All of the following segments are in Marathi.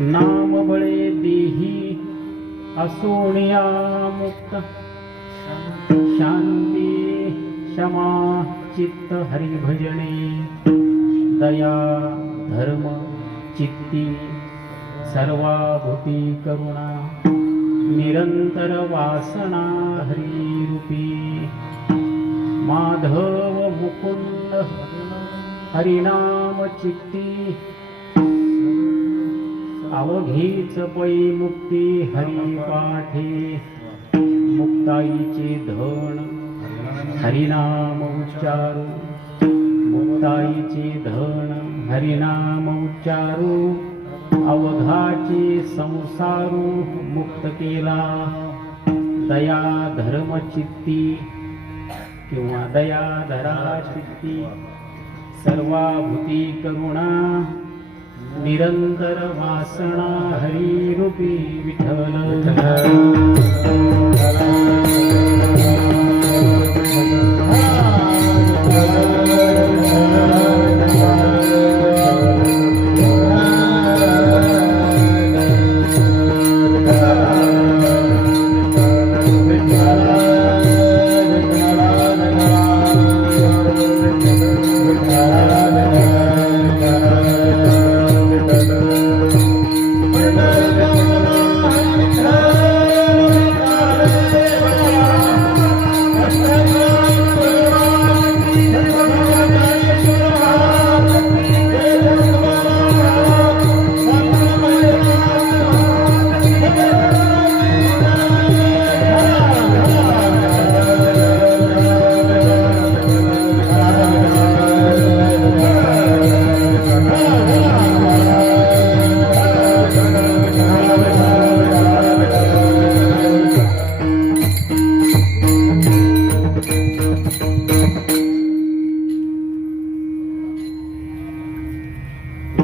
नाम बळे देही असोनिया मुक्त शांती क्षमा चित्त हरिभजने दया धर्म चित्ती सर्वाभूती करुणा निरंतर वासना हरिरूपी माधव मुकुंद हरिनाम चित्ती अवघीच पै मुक्ती हरिपाठे मुक्ताईचे धन हरिनाम उच्चारू मुक्ताईचे धन हरिनाम उच्चारू अवघाचे संसारू मुक्त केला दया धर्म चित्ती किंवा दया धरा चित्ती सर्वाभूती करुणा निरंतर वासना हरिरूपी विठ्ठल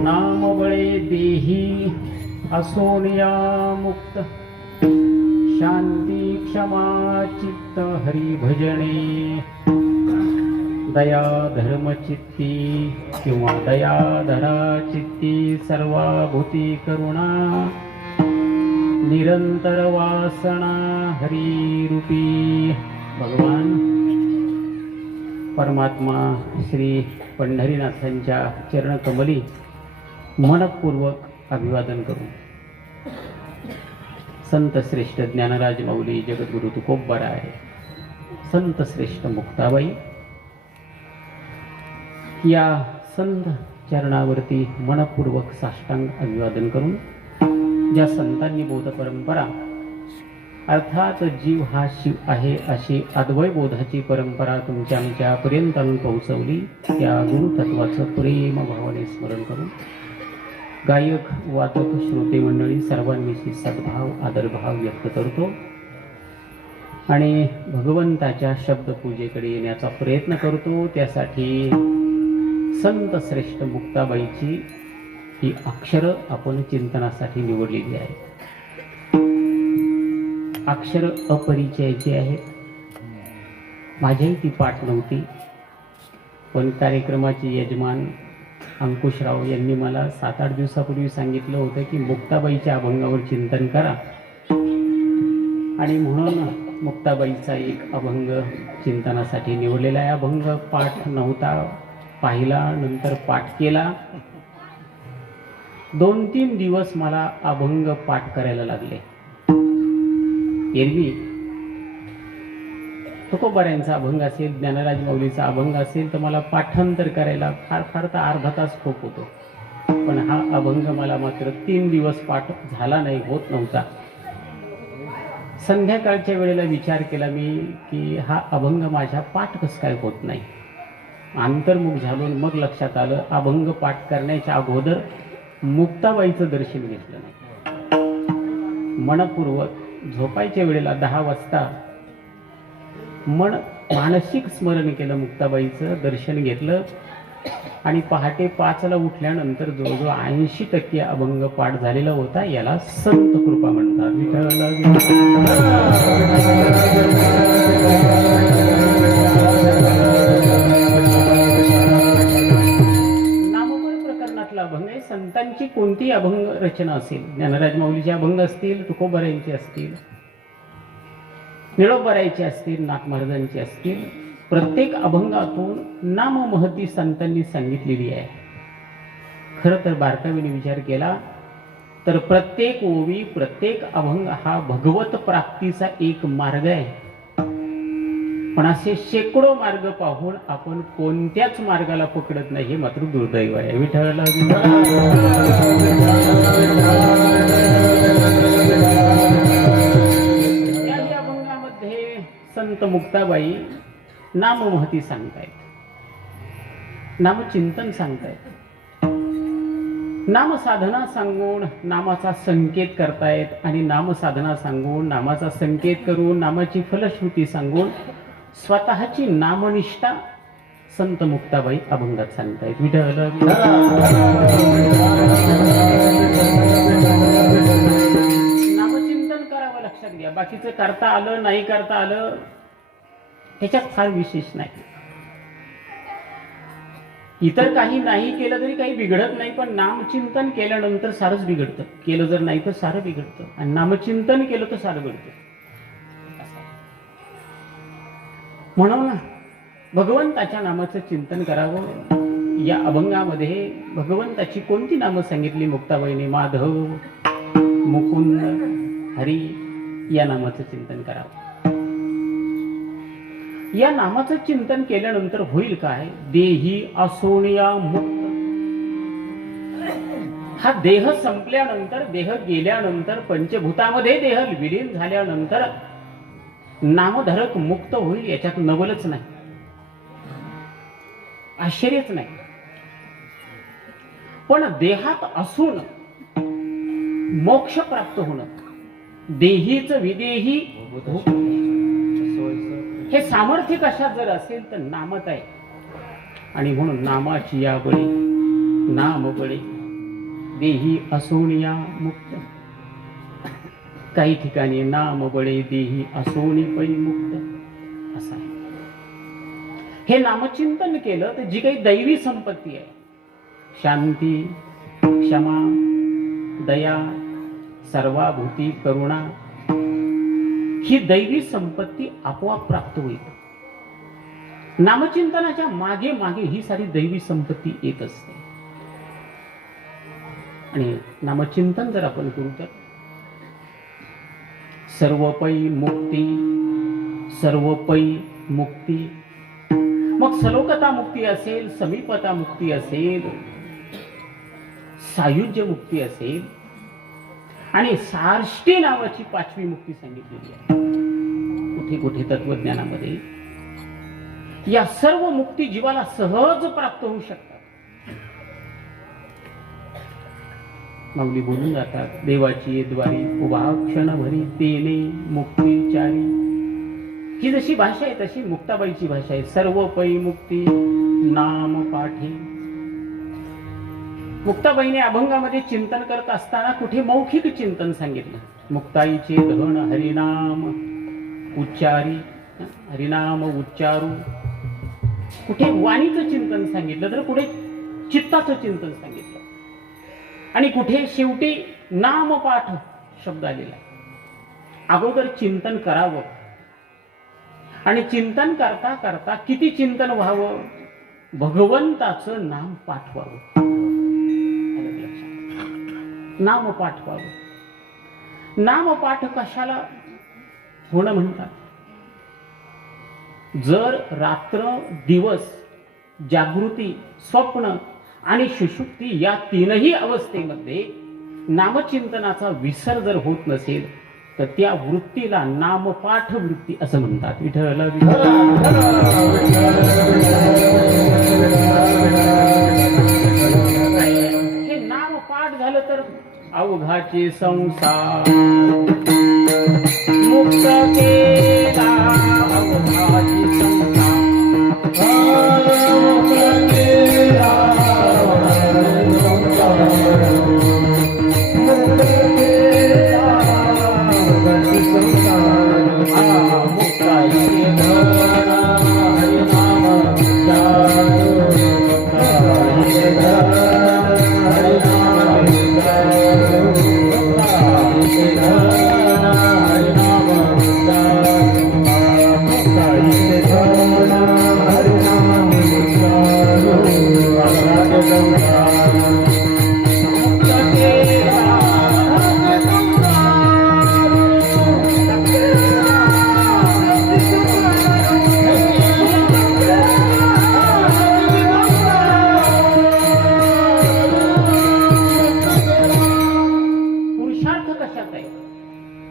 नाम बळे देही असोनिया मुक्त शांती क्षमा चित्त हरिभजने दया धर्म चित्ती किंवा दया धरा चित्ती सर्वाभूती करुणा निरंतर वासना हरिरूपी भगवान परमात्मा श्री पंढरीनाथांच्या चरणकमली मनपूर्वक अभिवादन करू. संत श्रेष्ठ ज्ञानराज माऊली जगद्गुरु तुकोबराय संत श्रेष्ठ मुक्ताबाई या संत चरणावरती मनपूर्वक साष्टांग अभिवादन करून ज्या संतांनी बोध परंपरा अर्थात जीव हा शिव आहे अशी अद्वय बोधाची परंपरा तुमच्या आमच्यापर्यंत आणून पोहोचवली त्या गुरुतत्वाचं प्रेम भावाने स्मरण करून गायक वादक श्रोते मंडळी सर्वांविषयी सद्भाव आदरभाव व्यक्त करतो आणि भगवंताच्या शब्दपूजेकडे येण्याचा प्रयत्न करतो. त्यासाठी संत श्रेष्ठ मुक्ताबाईची ही अक्षरं आपण चिंतनासाठी निवडलेली आहेत. अक्षर अपरिचयाची आहेत. माझ्याही ती पाठ नव्हती, पण कार्यक्रमाचे यजमान अंकुशराव यांनी मला 7-8 दिवसापूर्वी सांगितलं होतं की मुक्ताबाईच्या अभंगावर चिंतन करा आणि म्हणून मुक्ताबाईचा एक अभंग चिंतनासाठी निवडलेला आहे. अभंग पाठ नव्हता, पाहिला, नंतर पाठ केला. 2-3 दिवस मला अभंग पाठ करायला लागले. एरवी तुकोबारायांचा अभंग असेल, ज्ञानराज माऊलीचा अभंग असेल तर मला पाठांतर करायला फार फार तर अर्धा तास खूप होतो. पण हा अभंग मला मात्र 3 दिवस पाठ झाला नाही, होत नव्हता. संध्याकाळच्या वेळेला विचार केला मी की हा अभंग माझ्या पाठ कसं काय होत नाही. अंतर्मुख झालो. मग लक्षात आलं अभंग पाठ करण्याच्या अगोदर मुक्ताबाईचं दर्शन घेतलं नाही. मनपूर्वक झोपायच्या वेळेला 10 वाजता मानसिक स्मरण केलं, मुक्ताबाईचं दर्शन घेतलं आणि पहाटे 5ला उठल्यानंतर जवळजवळ 80% अभंग पाठ झालेला होता. याला संत कृपा म्हणतात. नामोपर प्रकरणातला अभंग आहे. संतांची कोणती अभंग रचना असेल, ज्ञानराज माऊलीचे अभंग असतील, तुकोबारायांचे असतील, निळोबारायांचे असतील, नाथ महाराजांचे असतील, प्रत्येक अभंगातून नाम महती संतांनी सांगितलेली आहे. खरं तर बारकाईने विचार केला तर प्रत्येक ओवी, प्रत्येक अभंग हा भगवत प्राप्तीचा एक मार्ग आहे. पण असे शेकडो मार्ग पाहून आपण कोणत्याच मार्गाला पकडत नाही, हे मात्र दुर्दैव आहे. विठ्ठल याही अभंगामध्ये संत मुक्ताबाई नाममहती सांगतायत, नामचिंतन सांगतायत, नामसाधना सांगून नामाचा संकेत करतायत आणि नामसाधना सांगून, नामाचा संकेत करून, नामाची फलश्रुती सांगून स्वतःची नामनिष्ठा संत मुक्ताबाई अभंगात सांगतायत. विठ्ठल नामचिंतन करावं, लक्षात घ्या. बाकीचं करता आलं नाही करता आलं त्याच्यात फार विशेष नाही. इतर काही नाही केलं तरी काही बिघडत नाही, पण नामचिंतन केल्यानंतर सारंच बिघडतं. केलं जर नाही तर सारं बिघडतं, आणि नामचिंतन केलं तर सारं घडतं. म्हणून भगवंताच्या नामाचं चिंतन करावं. या अभंगामध्ये भगवंताची कोणती नामं सांगितली मुक्ताबाईने? माधव, मुकुंद, हरी या नामाचं चिंतन करावं. या नामाचं चिंतन केल्यानंतर होईल काय? देही असोनिया मुक्त. हा देह संपल्यानंतर, देह गेल्यानंतर, पंचभूतामध्ये देह विलीन झाल्यानंतर नामधारक मुक्त होईल, याच्यात नवलच नाही, आश्चर्यच नाही. पण देहात असून मोक्ष प्राप्त होणं, देहीच विदेही हे सामर्थ्य कशात जर असेल तर नामत आहे. आणि म्हणून नामाची या बळी, नाम बळी, देही असोनिया मुक्त. काही ठिकाणी नाम बळे देही असोनी पै मुक्त असं आहे. हे नामचिंतन केलं तर जी काही दैवी संपत्ती आहे, शांती, क्षमा, दया, सर्वाभूती करुणा, ही दैवी संपत्ती आपोआप प्राप्त होईल. नामचिंतनाच्या मागे मागे ही सारी दैवी संपत्ती येत असते. आणि नामचिंतन जर आपण करू तर सर्वपै मुक्ती, सर्वपै मुक्ती. मग सलोकता मुक्ती असेल, समीपता मुक्ती असेल, सायुज्य मुक्ती असेल, आणि सार्ष्टी नावाची 5वी मुक्ती सांगितलेली आहे कुठे कुठे तत्वज्ञानामध्ये. या सर्व मुक्ती जीवाला सहज प्राप्त होऊ शकतात. माऊली बोलून जातात, देवाची द्वारी उभा क्षणभरी तेने मुक्ती चारी. ही जशी भाषा आहे तशी मुक्ताबाईची भाषा आहे. सर्व पै मुक्ती नाम पाठी. मुक्ताबाईने अभंगामध्ये चिंतन करत असताना कुठे मौखिक चिंतन सांगितलं. मुक्ताईचे धन हरिनाम उच्चारी, हरिनाम उच्चारू. कुठे वाणीचं चिंतन सांगितलं तर कुठे चित्ताचं चिंतन सांगितलं, आणि कुठे शेवटी नामपाठ शब्द आलेला आहे. अगोदर चिंतन करावं, आणि चिंतन करता करता किती चिंतन व्हावं? भगवंताचं नाम पाठवावं, नाम पाठवावं. नामपाठ कशाला होणं म्हणतात? जर रात्र दिवस, जागृती, स्वप्न आणि सुषुप्ती या तीनही अवस्थेमध्ये नामचिंतनाचा विसर जर होत नसेल तर त्या वृत्तीला नामपाठ वृत्ती असं म्हणतात. विठ्ठल हे नामपाठ झालं तर अवघाचे संसार मुक्त केला. अवघाचे संसार हरिनाम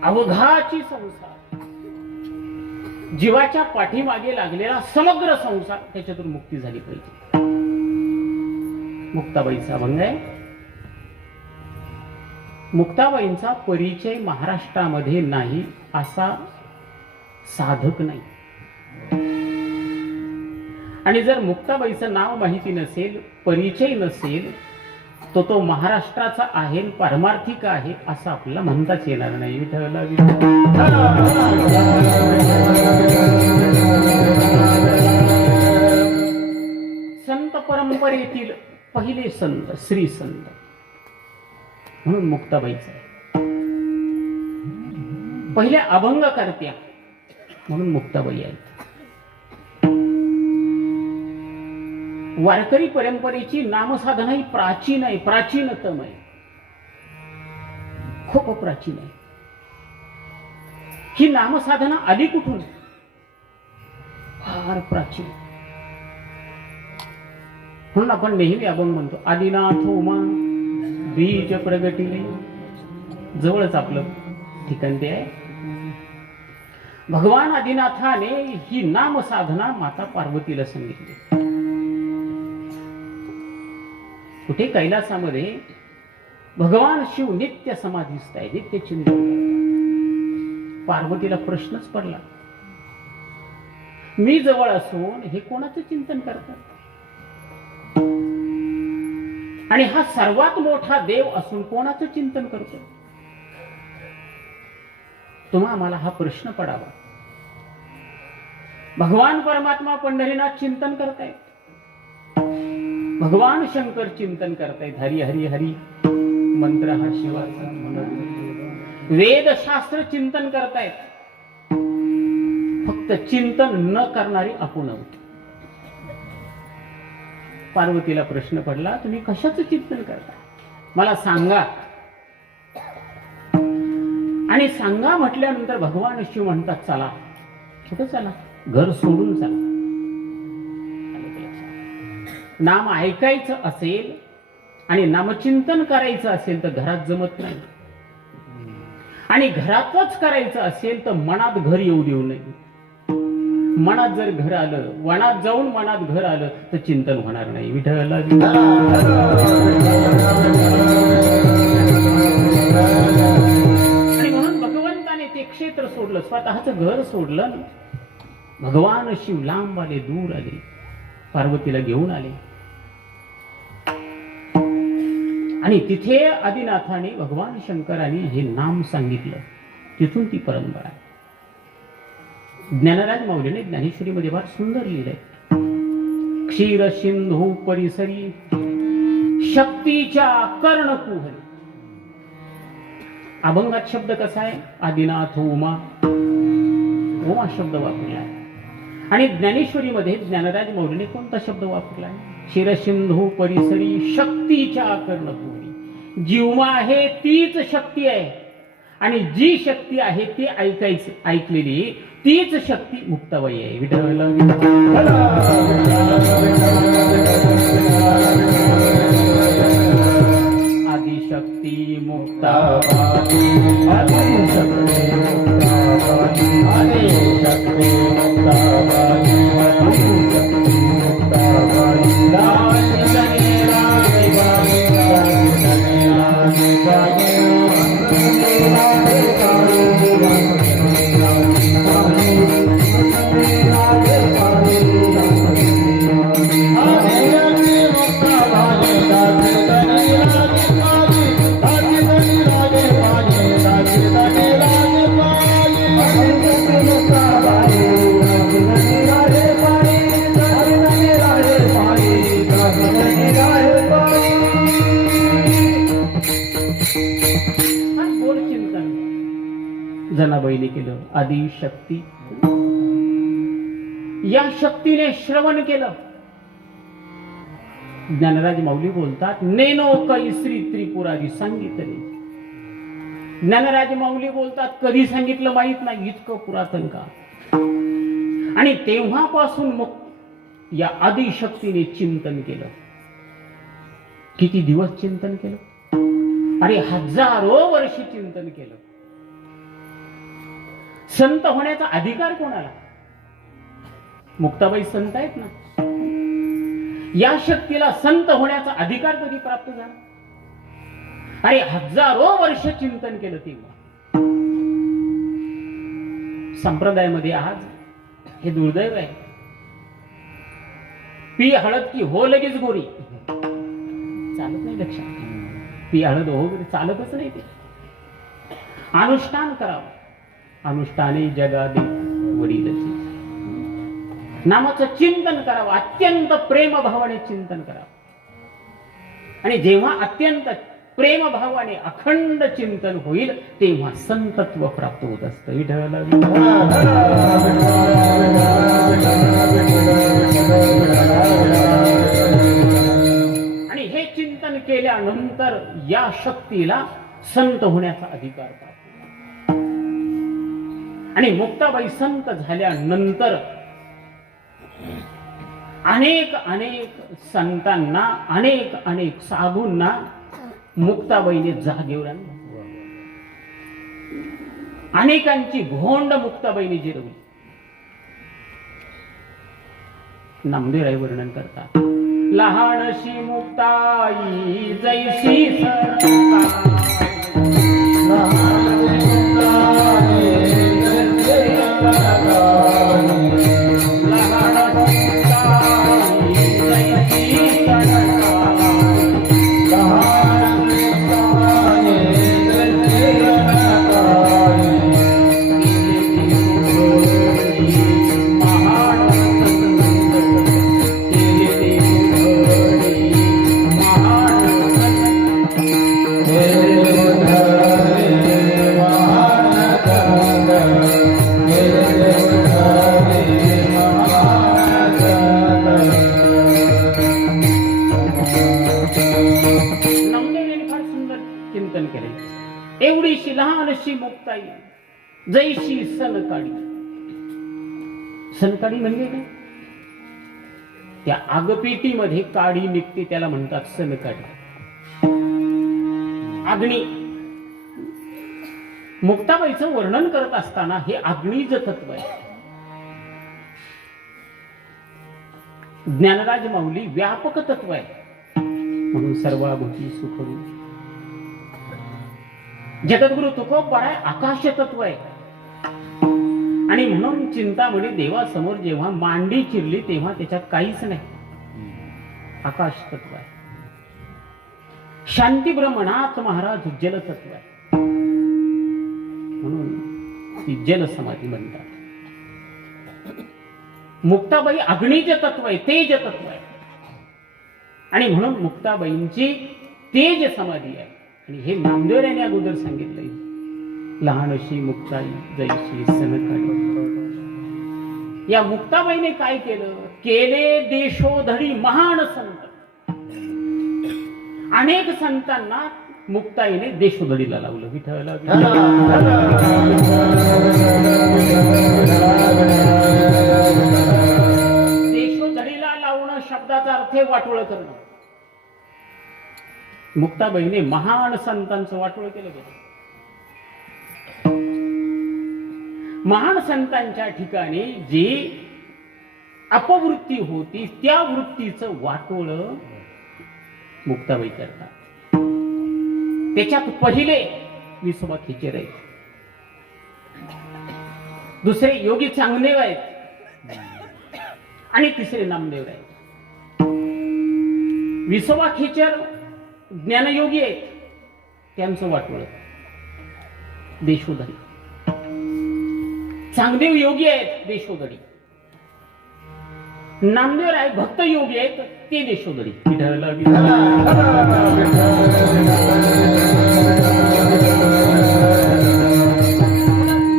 अवघाची संसार, जीवाच्या पाठीमागे लागलेला समग्र संसार, त्याच्यातून मुक्ती झाली पाहिजे. मुक्ताबाईचा अभंग आहे. मुक्ताबाईंचा परिचय महाराष्ट्रामध्ये नाही असा साधक नाही. आणि जर मुक्ताबाईचं नाव माहिती नसेल, परिचय नसेल, तो महाराष्ट्राचा आहे, पारमार्थिक आहे असं आपल्याला म्हणताच येणार नाही. विठ्ठल संत परंपरेतील पहिले संत श्री संत म्हणून मुक्ताबाईचं आहे. पहिल्या अभंगकर्त्या म्हणून मुक्ताबाई आहेत. वारकरी परंपरेची नामसाधना ही प्राचीन आहे, प्राचीनतम आहे, खूप प्राचीन आहे. ही नामसाधना आली कुठून? फार प्राचीन. म्हणून आपण नेहमी अभंग म्हणतो, आदिनाथ उमा बीज प्रगटिले. जवळच आपलं ठिकाण ते आहे. भगवान आदिनाथाने ही नामसाधना माता पार्वतीला सांगितली. कुठे? कैलासामध्ये भगवान शिव नित्य समाधीस्थ आहे, नित्य चिंतन करतात. पार्वतीला प्रश्नच पडला, मी जवळ असून हे कोणाचं चिंतन करतात? आणि हा सर्वात मोठा देव असून कोणाचं चिंतन करतो? तुम्हा आम्हाला हा प्रश्न पडावा. भगवान परमात्मा पंढरीनाथ चिंतन करतायत, भगवान शंकर चिंतन करतायत, हरी हरी हरी मंत्र हा शिवाचा म्हणून वेदशास्त्र चिंतन करतायत. फक्त चिंतन न करणारी आपण आहोत. पार्वतीला प्रश्न पडला, तुम्ही कशाचं चिंतन करता? मला सांगा. आणि सांगा म्हटल्यानंतर भगवान शिव म्हणतात, चला. कुठं चला? घर सोडून चला. नाम ऐकायचं असेल आणि नामचिंतन करायचं असेल तर घरात जमत नाही. आणि घरातच करायचं असेल तर मनात घर येऊ देऊ नये. मनात जर घर आलं, वनात जाऊन मनात घर आलं तर चिंतन होणार नाही. विठ्ठल आणि म्हणून भगवंताने ते क्षेत्र सोडलं, स्वतःचं घर सोडलं. भगवान शिव लांब आले, दूर आले, पार्वतीला घेऊन आले. आणि तिथे आदिनाथाने भगवान शंकराने हे नाम सांगितलं. तिथून ती परंपरा. ज्ञानराज माऊलीने ज्ञानेश्वरीमध्ये फार सुंदर लिहिलंय. क्षीर सिंधू परिसरी शक्तीच्या कर्णकुहरी. अभंगात शब्द कसा आहे? आदिनाथ उमा, उमा शब्द वापरला आहे. आणि ज्ञानेश्वरीमध्ये ज्ञानराज माऊलीने कोणता शब्द वापरला आहे? क्षीरसिंधू परिसरी शक्तीच्या कर्णकुहरी. जीवमा आहे तीच शक्ती आहे, आणि जी शक्ती आहे ती ऐकलेली तीच शक्ती मुक्ताबाई आहे. विठ्ठल आदिशक्ती मुक्ताबाई, आदिशक्ती मुक्ताबाई, आदिशक्ती मुक्ताबाई, आदिशक्ती मुक्ताबाई. जनाबाईने केलं. आदिशक्ती, या शक्तीने श्रवण केलं. ज्ञानराज माऊली बोलतात, नेनो कैश्री त्रिपुरारी सांगितले. ज्ञानराज माऊली बोलतात, कधी सांगितलं माहित नाही, इतकं पुरातन का. आणि तेव्हापासून मग या आदिशक्तीने चिंतन केलं. किती दिवस चिंतन केलं? अरे हजारो वर्ष चिंतन केलं. संत होण्याचा अधिकार कोणाला? मुक्ताबाई संत आहेत ना. या शक्तीला संत होण्याचा अधिकार कधी प्राप्त झाला? अरे हजारो वर्ष चिंतन केलं तेव्हा. संप्रदायामध्ये आज हे दुर्दैव आहे. पी हळद की हो लगेच गोरी, चालत नाही. लक्षात, पी हळद हो गोरी चालतच नाही. ते अनुष्ठान करावं. अनुष्ठाने जगादे वडीलची नामाचं चिंतन करावं. अत्यंत प्रेमभावाने चिंतन करावं. आणि जेव्हा अत्यंत प्रेमभावाने अखंड चिंतन होईल तेव्हा संतत्व प्राप्त होत असतं. आणि हे चिंतन केल्यानंतर या शक्तीला संत होण्याचा अधिकार प्राप्त. आणि मुक्ताबाई संत झाल्यानंतर अनेक अनेक संतांना, अनेक अनेक साधूंना मुक्ताबाईने जागेवर आणलं. अनेकांची भोंड मुक्ताबाईने जिरवली. नामदेवराय वर्णन करतात. लहानशी मुक्ताई जैसी सरता, एवढीशी लहानशी मुक्ताई जैशी सनकाळी. सनकाळी म्हणजे काय? त्या आगपेटीमध्ये काडी निघते त्याला म्हणतात सनकाळी. अग्नी. मुक्ताबाईचं वर्णन करत असताना हे अग्नीज तत्व आहे. ज्ञानराज माऊली व्यापक तत्व आहे म्हणून सर्वाभूती सुखरू. जगद्गुरु तुकोबा आहे आकाश तत्व आहे. आणि म्हणून चिंतामणी देवासमोर जेव्हा मांडी चिरली तेव्हा त्याच्यात काहीच नाही, आकाश तत्व आहे. शांती ब्रह्मनाथ महाराज जल तत्व आहे म्हणून ती जल समाधी म्हणतात. मुक्ताबाई अग्निज तत्व आहे, तेज तत्व आहे. आणि म्हणून मुक्ताबाईंची तेज समाधी आहे. आणि हे नामदेवरायांनी अगोदर सांगितलंय. लहानशी मुक्ताई जैशी सनकाळी. या मुक्ताबाईने काय केलं? केले देशोधडी महान संत. अनेक संतांना मुक्ताईने देशोधडीला लावलं. विठ्ठल देशोधडीला लावणं शब्दाचा अर्थ वाटोळ करणं. मुक्ताबाईने महान संतांचं वाटोळ केलं गेलं. महान संतांच्या ठिकाणी जी अपवृत्ती होती त्या वृत्तीचं वाटोळ मुक्ताबाई करतात. त्याच्यात पहिले विसोबा खेचर आहेत, दुसरे योगी चांगदेव आहेत आणि तिसरे नामदेव आहेत. विसोबा खेचर ज्ञानयोगी आहेत, त्यांचं वाटोळ देशोधडी. चांगदेव योगी आहेत, देशोधडी. नामदेव राय भक्त योगी आहेत, ते देशोधडी.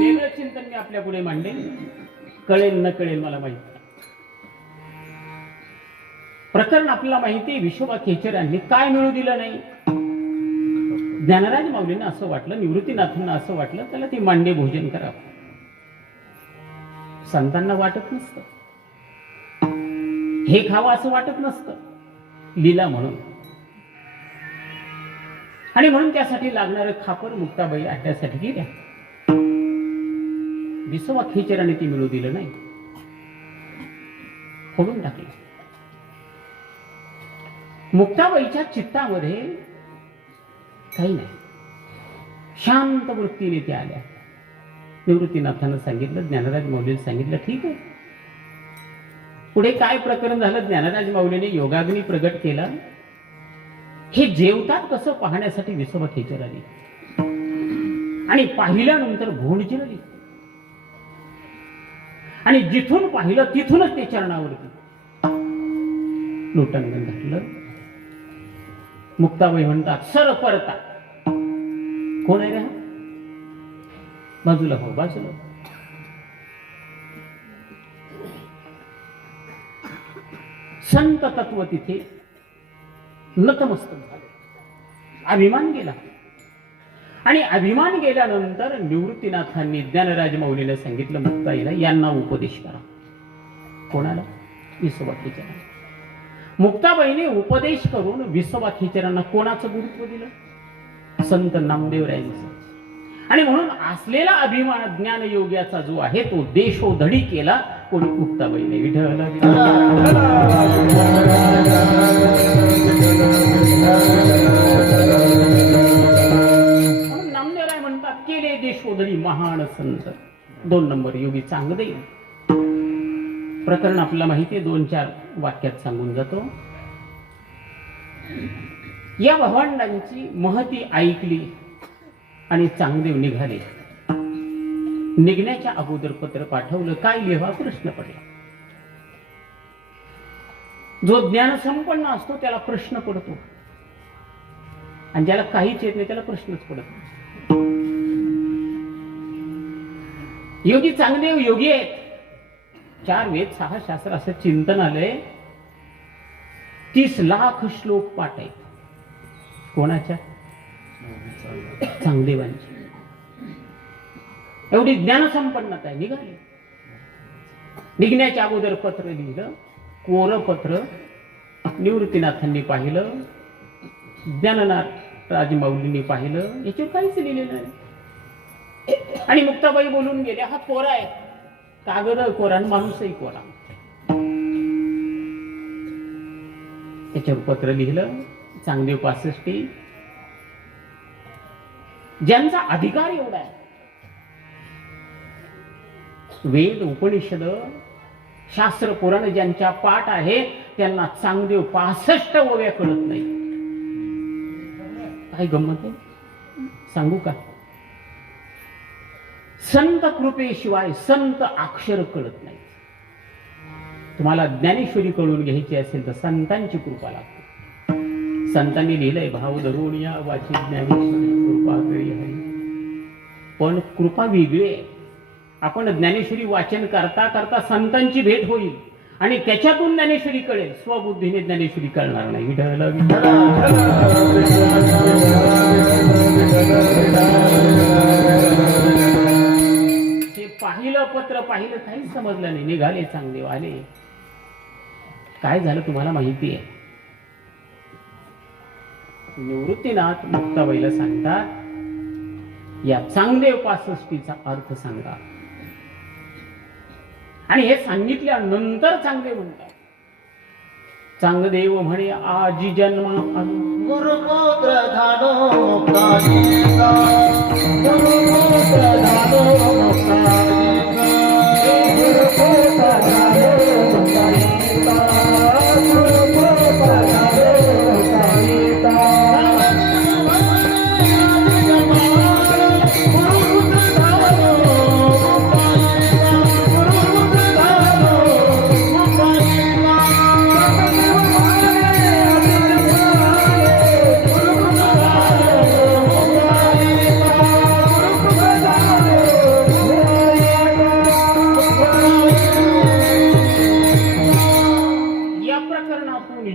वेगळं चिंतन मी आपल्या पुढे मांडेल. कळेल न कळेल मला माहिती. प्रकरण आपल्याला माहिती. विसोबा खेचरांनी काय मिळू दिलं नाही. ज्ञानराज माऊलींना असं वाटलं, निवृत्तीनाथांना असं वाटलं त्याला ते मांडे भोजन करावं. संतांना वाटत नसतं, हे खावं असं वाटत नसतं, लीला म्हणून. आणि म्हणून त्यासाठी लागणारं खापर मुक्ताबाई आटण्यासाठी गेल्या. विसवा खेचराने ती मिळू दिलं नाही, फोडून टाकलं. मुक्ताबाईच्या चित्तामध्ये काही नाही, शांत वृत्तीने त्या आल्या. निवृत्तीनाथानं सांगितलं, ज्ञानराज माऊलीने सांगितलं, ठीक आहे. पुढे काय प्रकरण झालं, ज्ञानराज माऊलीने योगाग्नी प्रगट केला. हे जेवतात कसं पाहण्यासाठी विसोबा खेचर आली आणि पाहिल्यानंतर भोंड जिरली आणि जिथून पाहिलं तिथूनच ते चरणावरती लोटांगण घातलं. मुक्ताबाई म्हणतात, सर परता. कोण आहे रे? बाजूला हो, बाजूला. संत तत्व तिथे नतमस्तक झाले. अभिमान गेला आणि अभिमान गेल्यानंतर निवृत्तीनाथांनी ज्ञानराज माऊलीला सांगितलं, मुक्ताईला यांना उपदेश करा. कोणाला? विसोबा खेचरांना. मुक्ताबाईने उपदेश करून विसोबा खेचरांना कोणाचं गुरुत्व दिलं? संत नामदेवरायांचं. आणि म्हणून असलेला अभिमान ज्ञानयोग्याचा जो आहे तो देशोधडी केला कोणी? मुक्ताबाईने. विठ्ठल नामदेवराय म्हणतात, केले देशोधडी महान संत. 2 नंबर योगी चांगदेव. प्रकरण आपल्याला माहिती आहे, 2-4 वाक्यात सांगून जातो. या भगवानांची महती ऐकली आणि चांगदेव निघाले. निघण्याच्या अगोदर पत्र पाठवलं. काय लिहा? प्रश्न पडला. जो ज्ञान संपन्न असतो त्याला प्रश्न पडतो आणि ज्याला काहीच येत नाही त्याला प्रश्नच पडत नाही. योगी चांगदेव योगी आहेत. 4 वेद 6 शास्त्र असं चिंतन आलंय. 30 लाख श्लोक पाठ आहेत. कोणाच्या? चांगदेवांची. एवढी ज्ञानसंपन्नता आहे. निघाले. निघण्याच्या अगोदर पत्र लिहिलं, कोरं पत्र. निवृत्तीनाथांनी पाहिलं, ज्ञाननाथ राजमाऊलींनी पाहिलं, याच्यावर काहीच लिहिलेलं नाही. आणि मुक्ताबाई बोलून गेल्या, हा कोरा आहे. कागद कोरा आणि माणूसही कोरा. त्याच्यावर पत्र लिहिलं. चांगदेव 65. ज्यांचा अधिकार एवढा आहे, वेद उपनिषद शास्त्र पुराण ज्यांच्या पाठ आहे त्यांना चांगदेव 65 ओव्या कळत नाही. काय गंमत आहे सांगू का? संत कृपेशिवाय संत अक्षर कळत नाही. तुम्हाला ज्ञानेश्वरी कळून घ्यायची असेल तर संतांची कृपा लागते. संतांनी लिहिलंय, भाव धरून या वाची ज्ञानेश्वरी कृपा करी हरी. पण कृपा वेगळी आहे. आपण ज्ञानेश्वरी वाचन करता करता संतांची भेट होईल आणि त्याच्यातून ज्ञानेश्वरी कळेल. स्वबुद्धीने ज्ञानेश्वरी कळणार नाही. ते पाहिलं पत्र पाहिलं, काहीच समजलं नाही. निघाले चांगदेव आले. काय झालं तुम्हाला माहिती आहे. निवृत्तीनाथ मुक्ताबाईला सांगतात, या चांगदेव 65चा अर्थ सांगा. आणि हे सांगितल्यानंतर चांगदेव म्हणतात, चांगदेव म्हणे आजी जन्म गुरुपुत्र झालो मुक्ताजीचा, गुरुपुत्र झालो मुक्ताजीचा, गुरुपुत्र झालो मुक्ताजीचा, गुरुपुत्र झालो मुक्ताजीचा.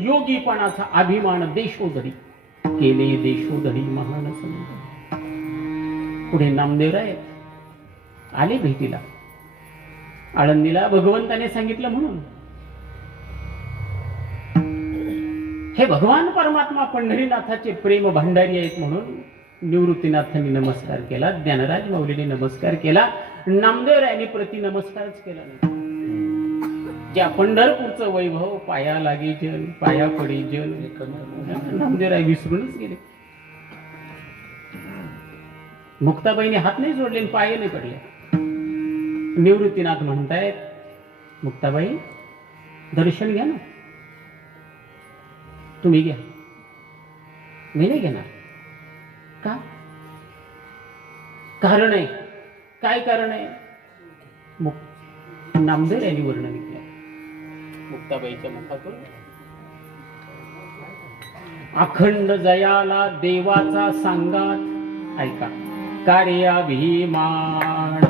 योगीपणाचा अभिमान देशोधडी केले. देशोधडी महान संत. पुढे नामदेवराय आले भेटीला. आळंदीला भगवंताने सांगितलं म्हणून. हे भगवान परमात्मा पंढरीनाथाचे प्रेम भांडारी आहेत म्हणून निवृत्तीनाथांनी नमस्कार केला. ज्ञानराज माऊलीने नमस्कार केला. नामदेवरायांनी प्रति नमस्कारच केला नाही. ज्या पंढरपूरचं वैभव पाया लागे जन, पाया पडे जन, नामदेवराय विसरूनच गेले. मुक्ताबाईने हात नाही जोडले, पाय नाही पडले. निवृत्तीनाथ म्हणतायत, मुक्ताबाई दर्शन घ्या ना. तुम्ही घ्या, मी नाही घेणार. का? कारण आहे. काय कारण आहे? नामदेव यांनी वर्णन केलं मुक्ताबाईच्या मुखातून. अखंड जयाला देवाचा सांगात ऐका, कार्याभिमान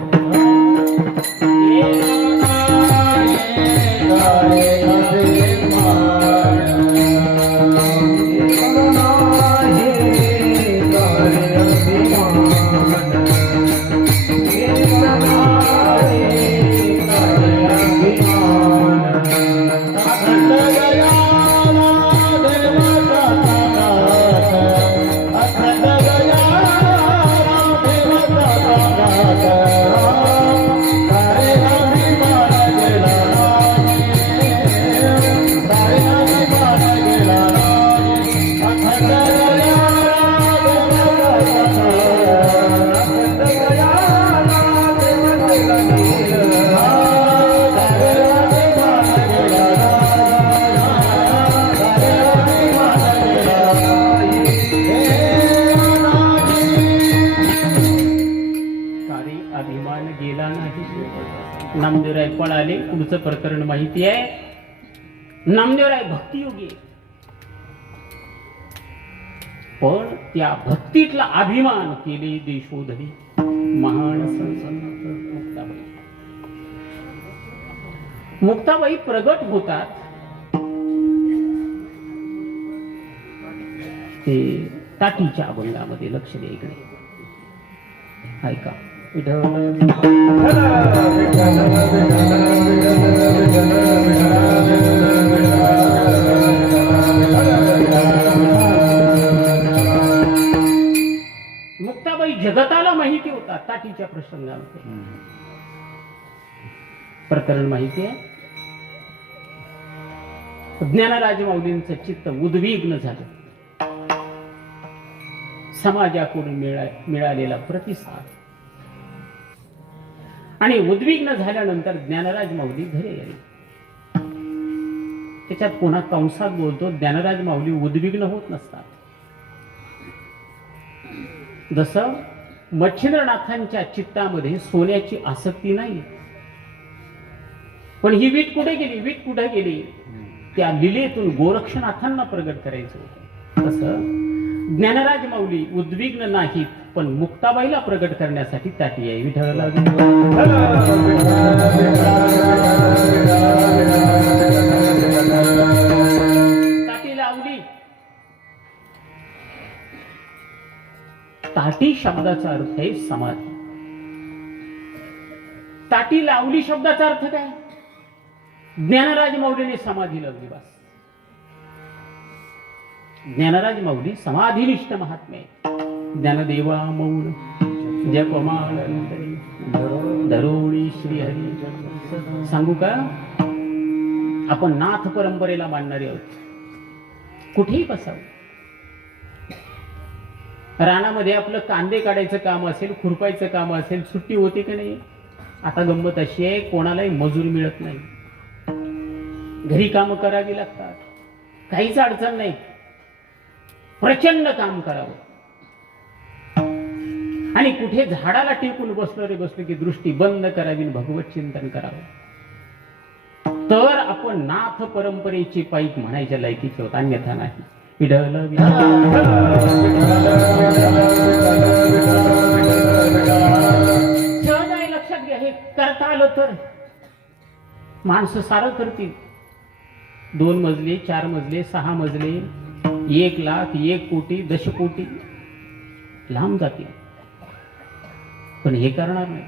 नामदेवराय पळाले. पुढचं प्रकरण माहिती आहे. नामदेवराय भक्तियोगी, पण त्या भक्तीतला अभिमान केले देशोधरी महान मुक्ताबाई. मुक्ताबाई प्रगट होतात ते ताटीच्या अभंगामध्ये. लक्ष द्या इकडे, ऐका. मुक्ताबाई जगताला माहिती होता ताटीच्या प्रसंगामध्ये. प्रकरण माहिती आहे. ज्ञानराज माऊलींचं चित्त उद्विग्न झालं. समाजाकडून मिळालेला प्रतिसाद आणि उद्विग्न झाल्यानंतर ज्ञानराज माऊली घरी आले. त्याच्यात पुन्हा कंसात बोलतो, ज्ञानराज माऊली उद्विग्न होत नसतात. जसं मच्छिंद्रनाथांच्या चित्तामध्ये सोन्याची आसक्ती नाही, पण ही वीट कुठे गेली? वीट कुठे गेली? त्या लीलेतून गोरक्षनाथांना प्रगट करायचं होतं. तसं ज्ञानराज माऊली उद्विग्न नाहीत, पण मुक्ताबाईला प्रगट करण्यासाठी ताटी आहे. विठ्ठलाला ताटी लावली. ताटी शब्दाचा अर्थ आहे समाधी. ताटी लावली शब्दाचा अर्थ काय? ज्ञानराज माऊलीने समाधी लावली. बस, ज्ञानराज माऊली समाधिनिष्ठ महात्मे. ज्ञानदेवा मौन जपमाळ धरोळी श्रीहरी. सांगू का, आपण नाथ परंपरेला मानणारे आहोत. कुठेही बसावं. रानामध्ये आपलं कांदे काढायचं काम असेल, खुरपायचं काम असेल, सुट्टी होते की नाही? आता गंमत अशी आहे, कोणालाही मजूर मिळत नाही. घरी काम करावी लागतात. काहीच अडचण नाही, प्रचंड काम करावं. आणि कुठे झाडाला टेकून बसलो की दृष्टी बंद करावी, भगवत चिंतन करावं. तर आपण नाथ परंपरेची पाईक म्हणायच्या लायकीचे होत, अन्यथा नाही. लक्षात घ्या, हे करता आलं तर माणसं सारं करतील. 2 मजले, 4 मजले, 6 मजले, 1 लाख, 1 कोटी, दशकोटी लांब जातील, पण हे करणार नाही.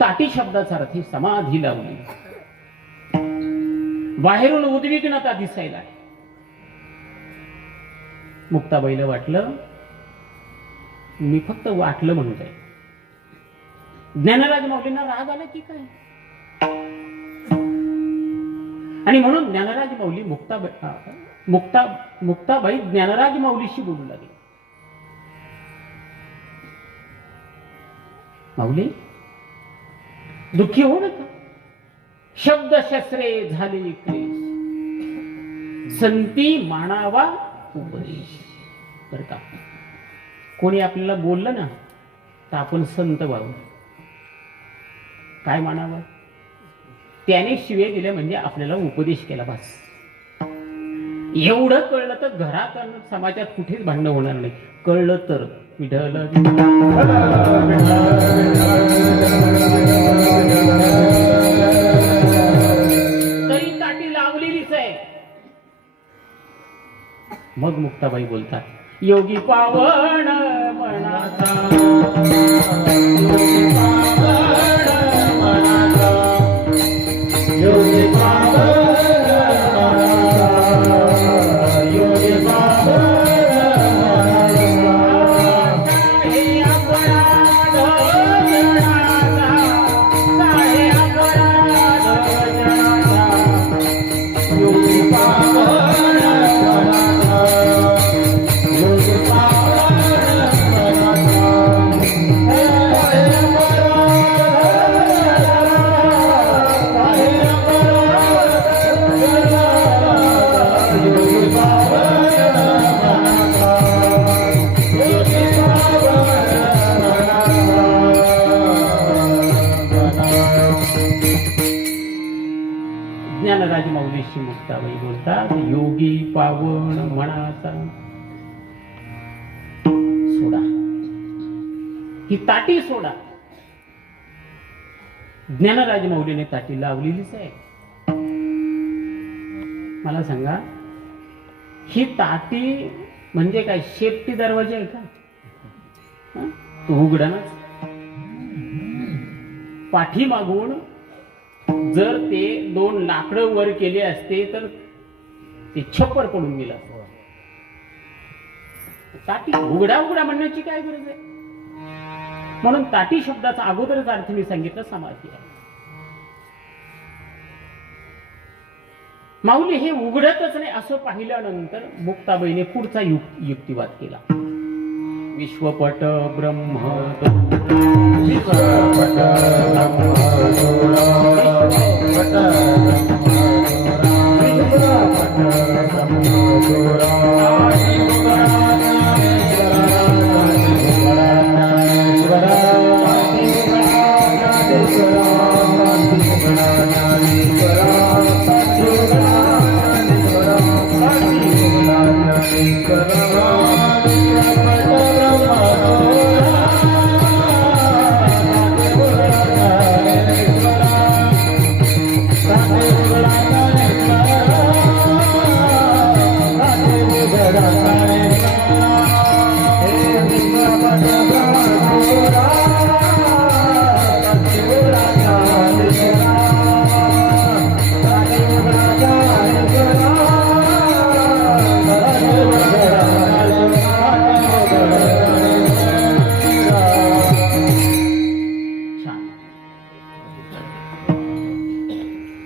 ताटी शब्दाचा अर्थ समाधी लावली. बाहेरून उद्विग्नता दिसायला. मुक्ताबाईला वाटलं मी फक्त वाटलं म्हणतोय, ज्ञानराज माऊलींना राग आला की काय? आणि म्हणून ज्ञानराज माऊली मुक्ताबाई ज्ञानराज माऊलीशी बोलू लागले. माऊली दुःखी होऊ नका, शब्द शस्त्रे झाले क्लेश, संती मानावा उपदेश. बर का, कोणी आपल्याला बोललं ना तर आपण संत व्हावं. काय मानावं? त्याने शिवे दिले म्हणजे आपल्याला उपदेश केला बस. एवढं कळलं तर घरात आणि समाजात कुठेच भांडणं होणार नाही. कळलं तर विठ्ठल तरी ताटी लावलेलीच आहे. मग मुक्ताबाई बोलतात, योगी पावन मनाचा, योगी पावन मनाचा, योगी पावन मनाचा, योगी पावन ज्ञानराज माऊलीशी मुक्ताबाई बोलतात, योगी पावन मनाचा. सोडा ही ताटी सोडा. ज्ञानराज माऊलीने ताटी लावलेलीच आहे. मला सांगा, ही ताटी म्हणजे काय शेपटी दरवाजा आहे का? तो उघडणाच. पाठी मागून जर ते 2 लाकडं वर केले असते तर ते छप्पर पडून गेलं. ताटी उघडा उघडा म्हणण्याची काय गरज आहे? म्हणून ताटी शब्दाचा अगोदरच अर्थ मी सांगितलं, समाधी आहे. माऊली हे उघडतच नाही असं पाहिल्यानंतर मुक्ताबाईने पुढचा युक्तिवाद केला. विश्वपट ब्रह्म विश्वपट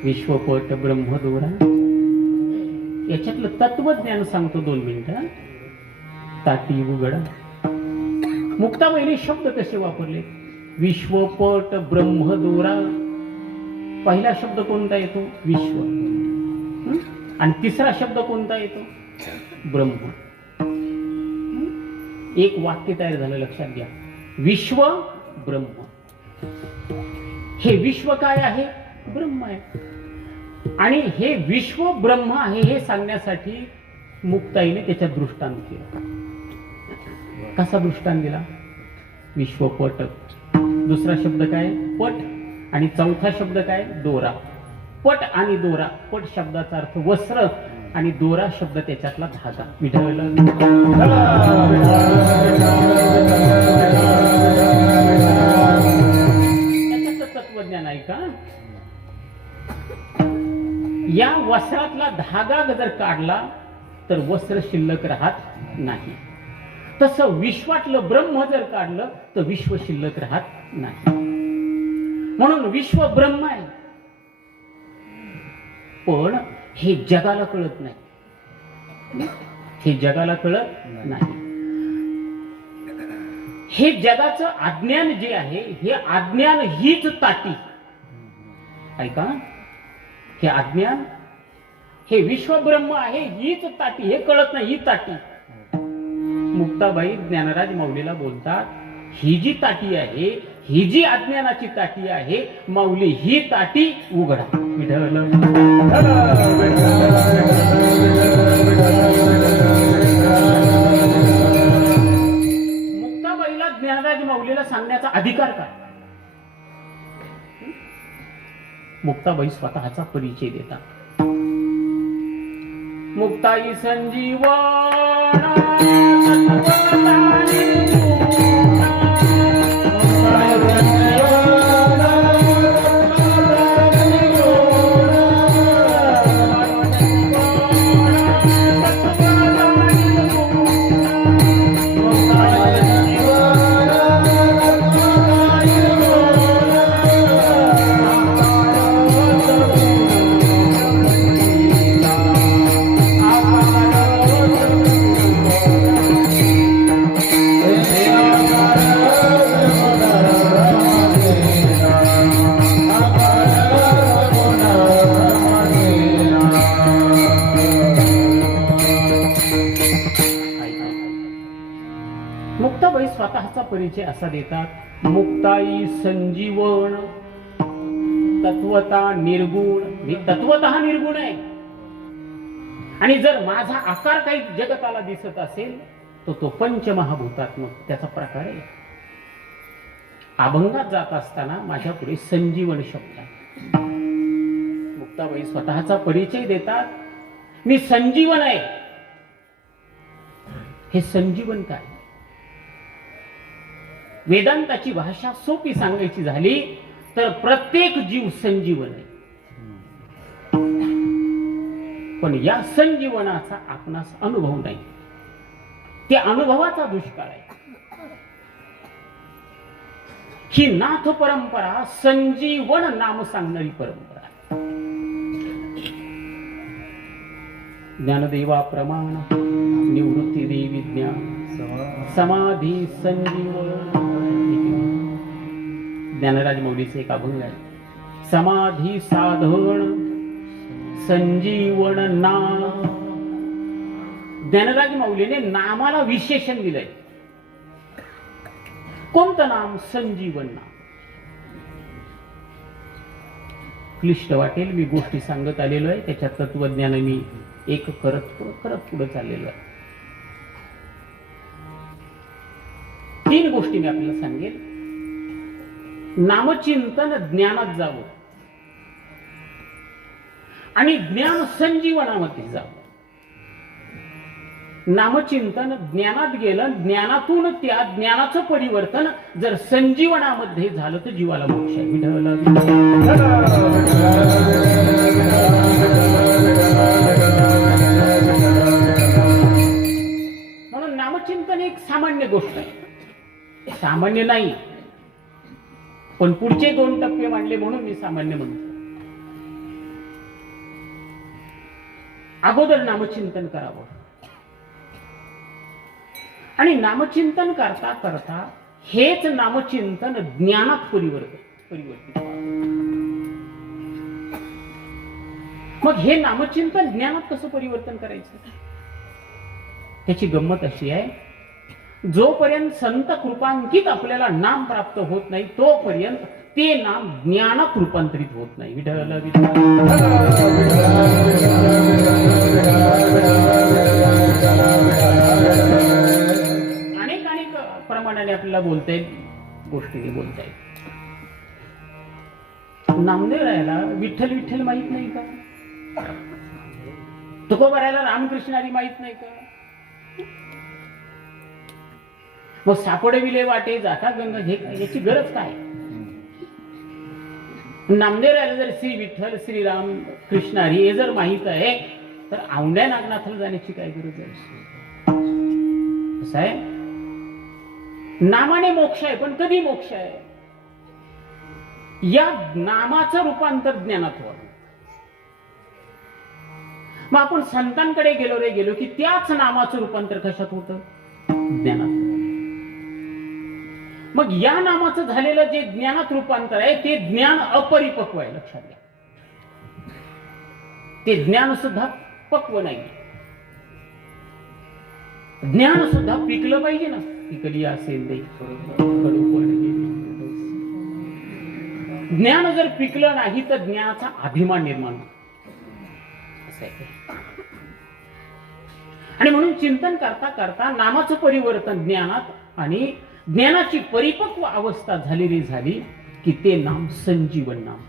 विश्वपट ब्रह्मदोरा. याच्यातलं तत्वज्ञान सांगतो 2 मिनिटं. ताटी उघडा. मुक्ताबाईने शब्द कसे वापरले? विश्वपट ब्रह्मदोरा. पहिला शब्द कोणता येतो? विश्व. आणि तिसरा शब्द कोणता येतो? ब्रह्म. एक वाक्य तयार झालं, लक्षात घ्या. विश्व ब्रह्म. हे विश्व काय आहे? ब्रह्म आहे. आणि हे विश्व ब्रह्म आहे हे सांगण्यासाठी मुक्ताईने त्याच्या दृष्टांत केला. कसा दृष्टांत दिला? विश्वपट. दुसरा शब्द काय? पट. आणि चौथा शब्द काय? दोरा. पट आणि दोरा. पट शब्दाचा अर्थ वस्त्र आणि दोरा शब्द त्याच्यातला धागा. विठ्ठल त्याच्यातलं तत्वज्ञान आहे का? या वस्त्रातला धागा जर काढला तर वस्त्र शिल्लक राहत नाही. तसं विश्वातलं ब्रह्म जर काढलं तर विश्व शिल्लक राहत नाही. म्हणून विश्व ब्रह्म आहे. पण हे जगाला कळत नाही. हे जगाला कळत नाही. हे जगाचं अज्ञान जे आहे, हे अज्ञान हीच ताटी. ऐका, हे अज्ञान, हे विश्वब्रह्म आहे, हीच ताटी. हे कळत नाही, ही ताटी. मुक्ताबाई ज्ञानराज माऊलीला बोलतात, ही जी ताटी आहे, ही जी अज्ञानाची ताटी आहे, माऊली ही ताटी उघडा. मुक्ताबाईला ज्ञानराज माऊलीला सांगण्याचा अधिकार काय? मुक्ताबाई स्वतःचा परिचय देतात. मुक्ताई संजीवना मुक्ताबाई स्वतःचा परिचय असा देतात, मुक्ताई संजीवन तत्वता निर्गुण. मी तत्वतः निर्गुण आहे, आणि जर माझा आकार काही जगताला दिसत असेल तर तो पंचमहाभूतात्मक त्याचा प्रकार आहे. अभंगात जात असताना माझ्या पुढे संजीवन शब्द आहे. मुक्ताबाई स्वतःचा परिचय देतात, मी संजीवन आहे. हे संजीवन काय? वेदांताची भाषा सोपी सांगायची झाली तर प्रत्येक जीव संजीवन आहे. पण या संजीवनाचा आपणास अनुभव नाही. त्या अनुभवाचा दुष्काळ आहे. ही नाथ परंपरा संजीवन नाम सांगणारी परंपरा. ज्ञानदेवा प्रमाण निवृत्ती देवी ज्ञान समाधी संजीवन. ज्ञानराज माऊलीचे एक अभंग आहे, समाधी साधन संजीवन नाम. ज्ञानराज माऊलीने नामाला विशेषण दिलंय. कोणतं नाम? संजीवन नाम. क्लिष्ट वाटेल, मी गोष्टी सांगत आलेलो आहे, त्याच्या तत्वज्ञान मी एक करत पुढे चाललेलो आहे. 3 गोष्टी मी आपल्याला सांगेन. नामचिंतन ज्ञानात जावं आणि ज्ञान संजीवनामध्ये जावं. नामचिंतन ज्ञानात गेलं, ज्ञानातून त्या ज्ञानाचं परिवर्तन जर संजीवनामध्ये झालं तर जीवाला मोक्ष आहे. म्हणून नामचिंतन एक सामान्य गोष्ट आहे. सामान्य नाही, पण पुढचे 2 टप्पे मांडले म्हणून मी सामान्य म्हणतो. अगोदर नामचिंतन करावं, आणि नामचिंतन करता करता हेच नामचिंतन ज्ञानात परिवर्तित. मग हे नामचिंतन ज्ञानात कसं परिवर्तन करायचं? त्याची गंमत अशी आहे, जोपर्यंत संत कृपांकित आपल्याला नाम प्राप्त होत नाही तोपर्यंत ते नाम ज्ञानात रूपांतरित होत नाही. अनेक प्रमाणाने आपल्याला बोलता येईल, गोष्टीने बोलता येईल. नामदेवरायाला विठ्ठल विठ्ठल माहित नाही का? तुकोबारायला रामकृष्ण हरी माहित नाही का? मग सापडे विले वाटे जाता गंगा, हे याची गरज काय? नामदेवरायाला जर श्री विठ्ठल श्रीराम कृष्ण हरी हे जर माहित आहे तर औंढ्या नागनाथला जाण्याची काय गरज आहे? कसं आहे, नामाने मोक्ष आहे, पण कधी मोक्ष आहे? या नामाचं रूपांतर ज्ञानात व्हावं. मग आपण संतांकडे गेलो की त्याच नामाचं रूपांतर कशात होतं? ज्ञानात. मग या नामाचं झालेलं जे ज्ञानात रूपांतर आहे ते ज्ञान अपरिपक्व आहे, लक्षात घ्या. ते ज्ञान सुद्धा पक्व नाही. ज्ञान सुद्धा पिकलं पाहिजे ना. पिकली असेल ज्ञान जर पिकलं नाही तर ज्ञानाचा अभिमान निर्माण होतो. आणि म्हणून चिंतन करता करता नामाचं परिवर्तन ज्ञानात आणि ज्ञानाची परिपक्व अवस्था झाली की ते नाम संजीवन नाम.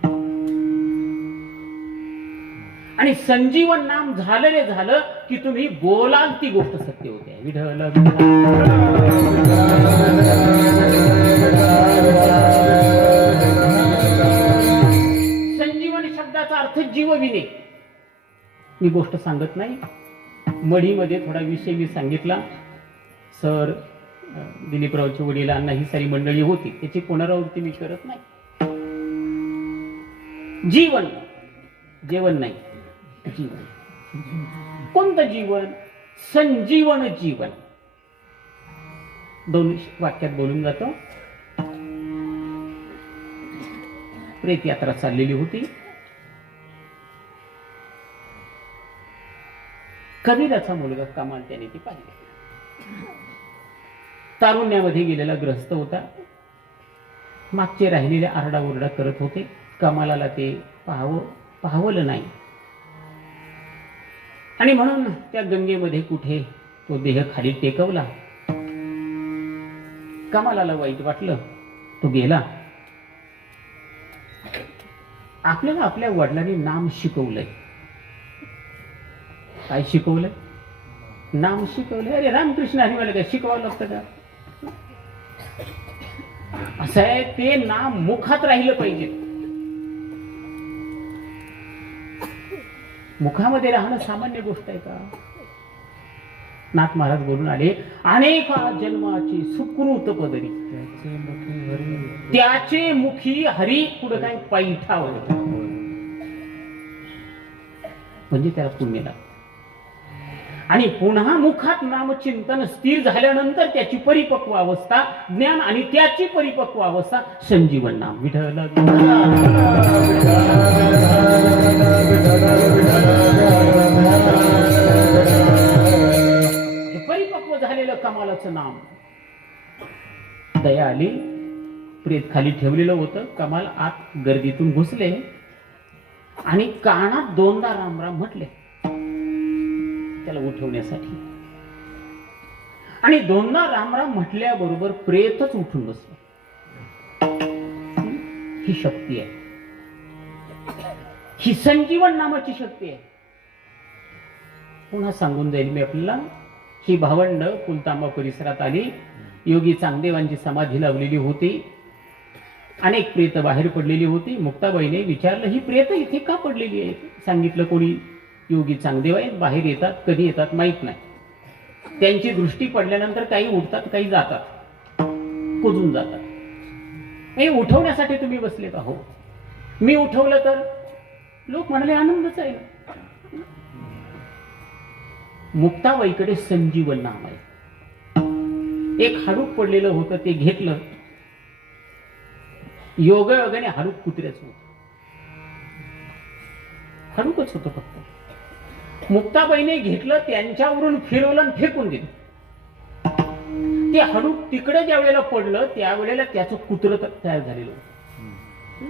आणि संजीवन नाम झालं की तुम्ही बोलाल ती गोष्ट सत्य होते. विठ्ठल संजीवन शब्दाचा अर्थ जीवविणे. मी गोष्ट सांगत नाही. मढीमध्ये थोडा विषय मी सांगितला. सर, दिलीपरावच्या वडिलांना ही सारी मंडळी होती, त्याची पुनरावृत्ती मी करत नाही. जीवन, जेवण नाही, जीवन. कोणतं जीवन? संजीवन जीवन. दोन वाक्यात बोलून जातो. प्रेत यात्रा चाललेली होती. कबीराचा मुलगा कमाल त्याने ती पाहिली. तारुण्यामध्ये गेलेला ग्रस्त होता. मागचे राहिलेले आरडाओरडा करत होते. कमालाला ते पाहवलं नाही. आणि म्हणून त्या गंगेमध्ये कुठे तो देह खाली टेकवला. कमालाला वाईट वाटलं. तो गेला. आपल्याला आपल्या वडिलांनी नाम शिकवलंय. काय शिकवलंय? नाम शिकवलंय. अरे रामकृष्ण हरी मला काय शिकवावं लागतं का? असं आहे, ते नाम मुखात राहिलं पाहिजे. मुखामध्ये राहणं सामान्य गोष्ट आहे का? नाथ महाराज बोलून आले, अनेक जन्माची सुकृत पदरी त्याचे मुखी हरी पुढे काय पैठावर, म्हणजे त्याला पुण्य लागतं. आणि पुन्हा मुखात नामचिंतन स्थिर झाल्यानंतर त्याची परिपक्व अवस्था ज्ञान आणि त्याची परिपक्व अवस्था संजीवन नाम. विठ्ठल परिपक्व झालेलं कमालाचं नाम. दया आली. प्रेत खाली ठेवलेलं होतं. कमाल आत गर्दीतून घुसले आणि कानात दोनदा रामराम म्हटले त्याला उठवण्यासाठी. आणि दोनदा रामराम म्हटल्याबरोबर प्रेतच उठून बसलं. ही शक्ती आहे. ही संजीवन नामाची शक्ती आहे. पुन्हा सांगून जाईल मी आपल्याला. ही भावंड कुलतांबा परिसरात आली. योगी चांगदेवांची समाधी लावलेली होती. अनेक प्रेत बाहेर पडलेली होती. मुक्ताबाईने विचारलं, ही प्रेत इथे का पडलेली आहे? सांगितलं, कोणी योगी चांगदेव आहेत, बाहेर येतात, कधी येतात माहित नाही. त्यांची दृष्टी पडल्यानंतर काही उठतात, काही जातात, कुजून जातात. हे उठवण्यासाठी तुम्ही बसले का? हो. मी उठवलं तर लोक म्हणाले आनंदच आहे. मुक्ताबाईकडे संजीवन नाम आहे. एक हाडूक पडलेलं होतं, ते घेतलं. योगायोगाने हाडूक कुत्र्याचं होतं. हाडूकच होतं फक्त. मुक्ताबाईने घेतलं, त्यांच्यावरून फिरवलं आणि फेकून दिलं. ते हाडूक तिकडे ज्या वेळेला पडलं त्यावेळेला त्याचं कुत्र तयार झालेलं होतं.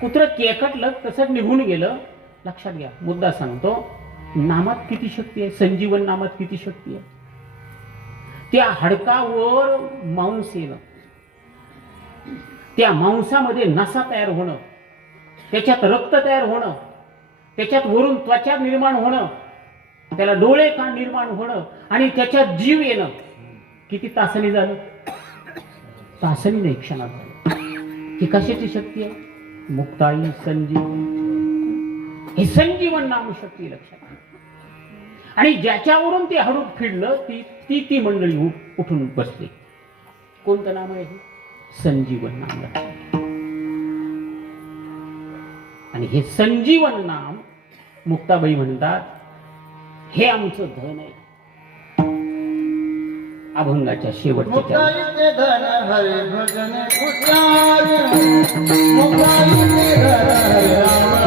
कुत्र केकटलं, तसंच निघून गेलं. लक्षात घ्या, मुद्दा सांगतो. नामात किती शक्ती आहे, संजीवन नामात किती शक्ती आहे. त्या हाडकावर मांस येणं, त्या मांसामध्ये नसा तयार होणं, त्याच्यात रक्त तयार होणं, त्याच्यात वरून त्वचा निर्माण होणं, त्याला डोळे कान निर्माण होणं आणि त्याच्यात जीव येणं. किती तासांनी झालं? तासांनी नाही, क्षणात झालं. ही कशाची शक्ती आहे? मुक्ताई संजीवन. हे संजीवन नाम शक्ती लक्षात. आणि ज्याच्यावरून ते हाडूक फिरलं ती मंडळी उठून बसली. कोणतं नाम आहे? संजीवन नाम. आणि हे संजीवन नाम मुक्ताबाई म्हणतात हे आमचं धन आहे. अभंगाच्या शेवटच्या मुक्ताईचे धन हरे भजन उच्चार मुक्ताईचे धन हरे राम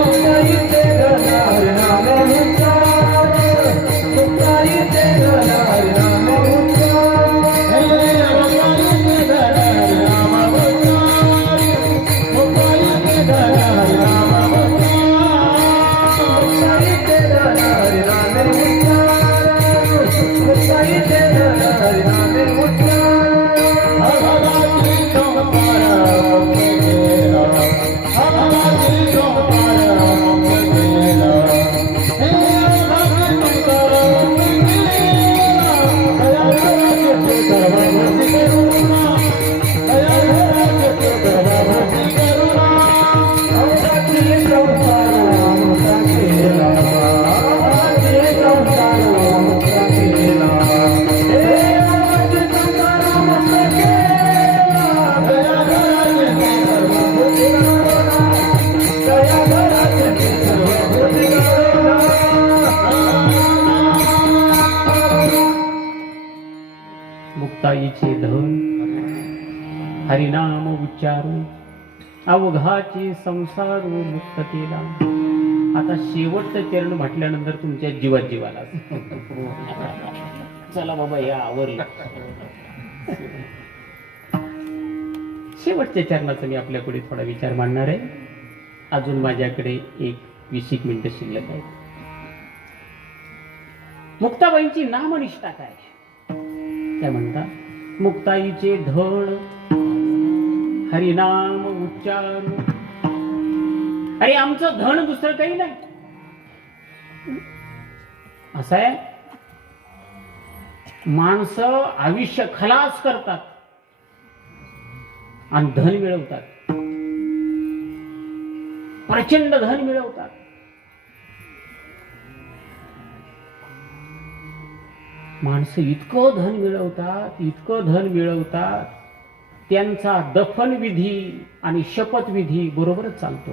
मुक्ताईचे धन हरे राम मुक्ताईचे धन हरे राम मुक्ताईचे धन हरिनाम उच्चारू अवघाची संसार मुक्त केला. आता शेवटचं चरण म्हटल्यानंतर तुमच्या जीवात जीवाला चला बाबा या आवरलं. शेवटच्या चरणाचा मी आपल्यापुढे थोडा विचार मांडणार आहे. अजून माझ्याकडे 20 मिनिटं शिल्लक आहे. मुक्ताबाईंची नामनिष्ठा काय? त्या म्हणतात मुक्ताईचे धन हरिनाम उच्चार. अरे आमचं धन दुसरं काही नाही. असं आहे माणसं आयुष्य खलास करतात आणि धन मिळवतात, प्रचंड धन मिळवतात. माणसं इतकं धन मिळवतात त्यांचा दफन विधी आणि शपथ विधी बरोबरच चालतो.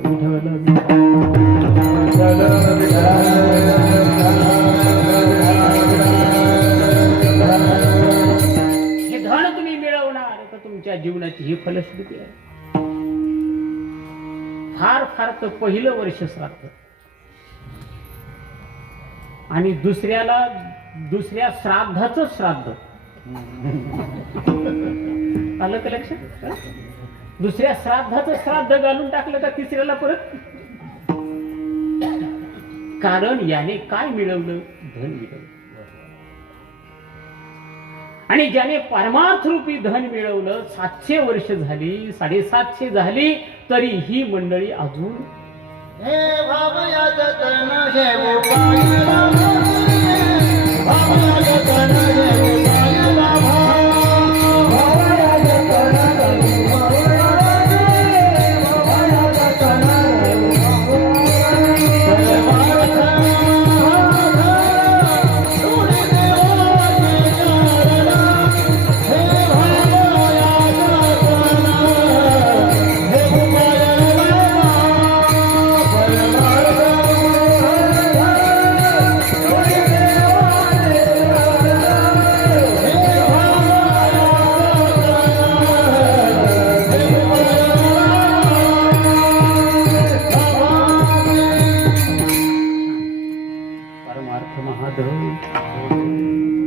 हे धन तुम्ही मिळवणार तर तुमच्या जीवनाची ही फलश्रुती आहे. फार फार तर पहिलं वर्ष श्राद्ध आणि दुसऱ्या श्राद्धाचं श्राद्ध. आलं का लक्षात? दुसऱ्या श्राद्धाचं श्राद्ध घालून टाकलं का तिसऱ्याला परत. कारण याने काय मिळवलं? धन मिळवलं. आणि ज्याने परमार्थ रूपी धन मिळवलं 700 वर्ष झाली, 750 झाली तरी ही मंडळी अजून हे भावयात तन हे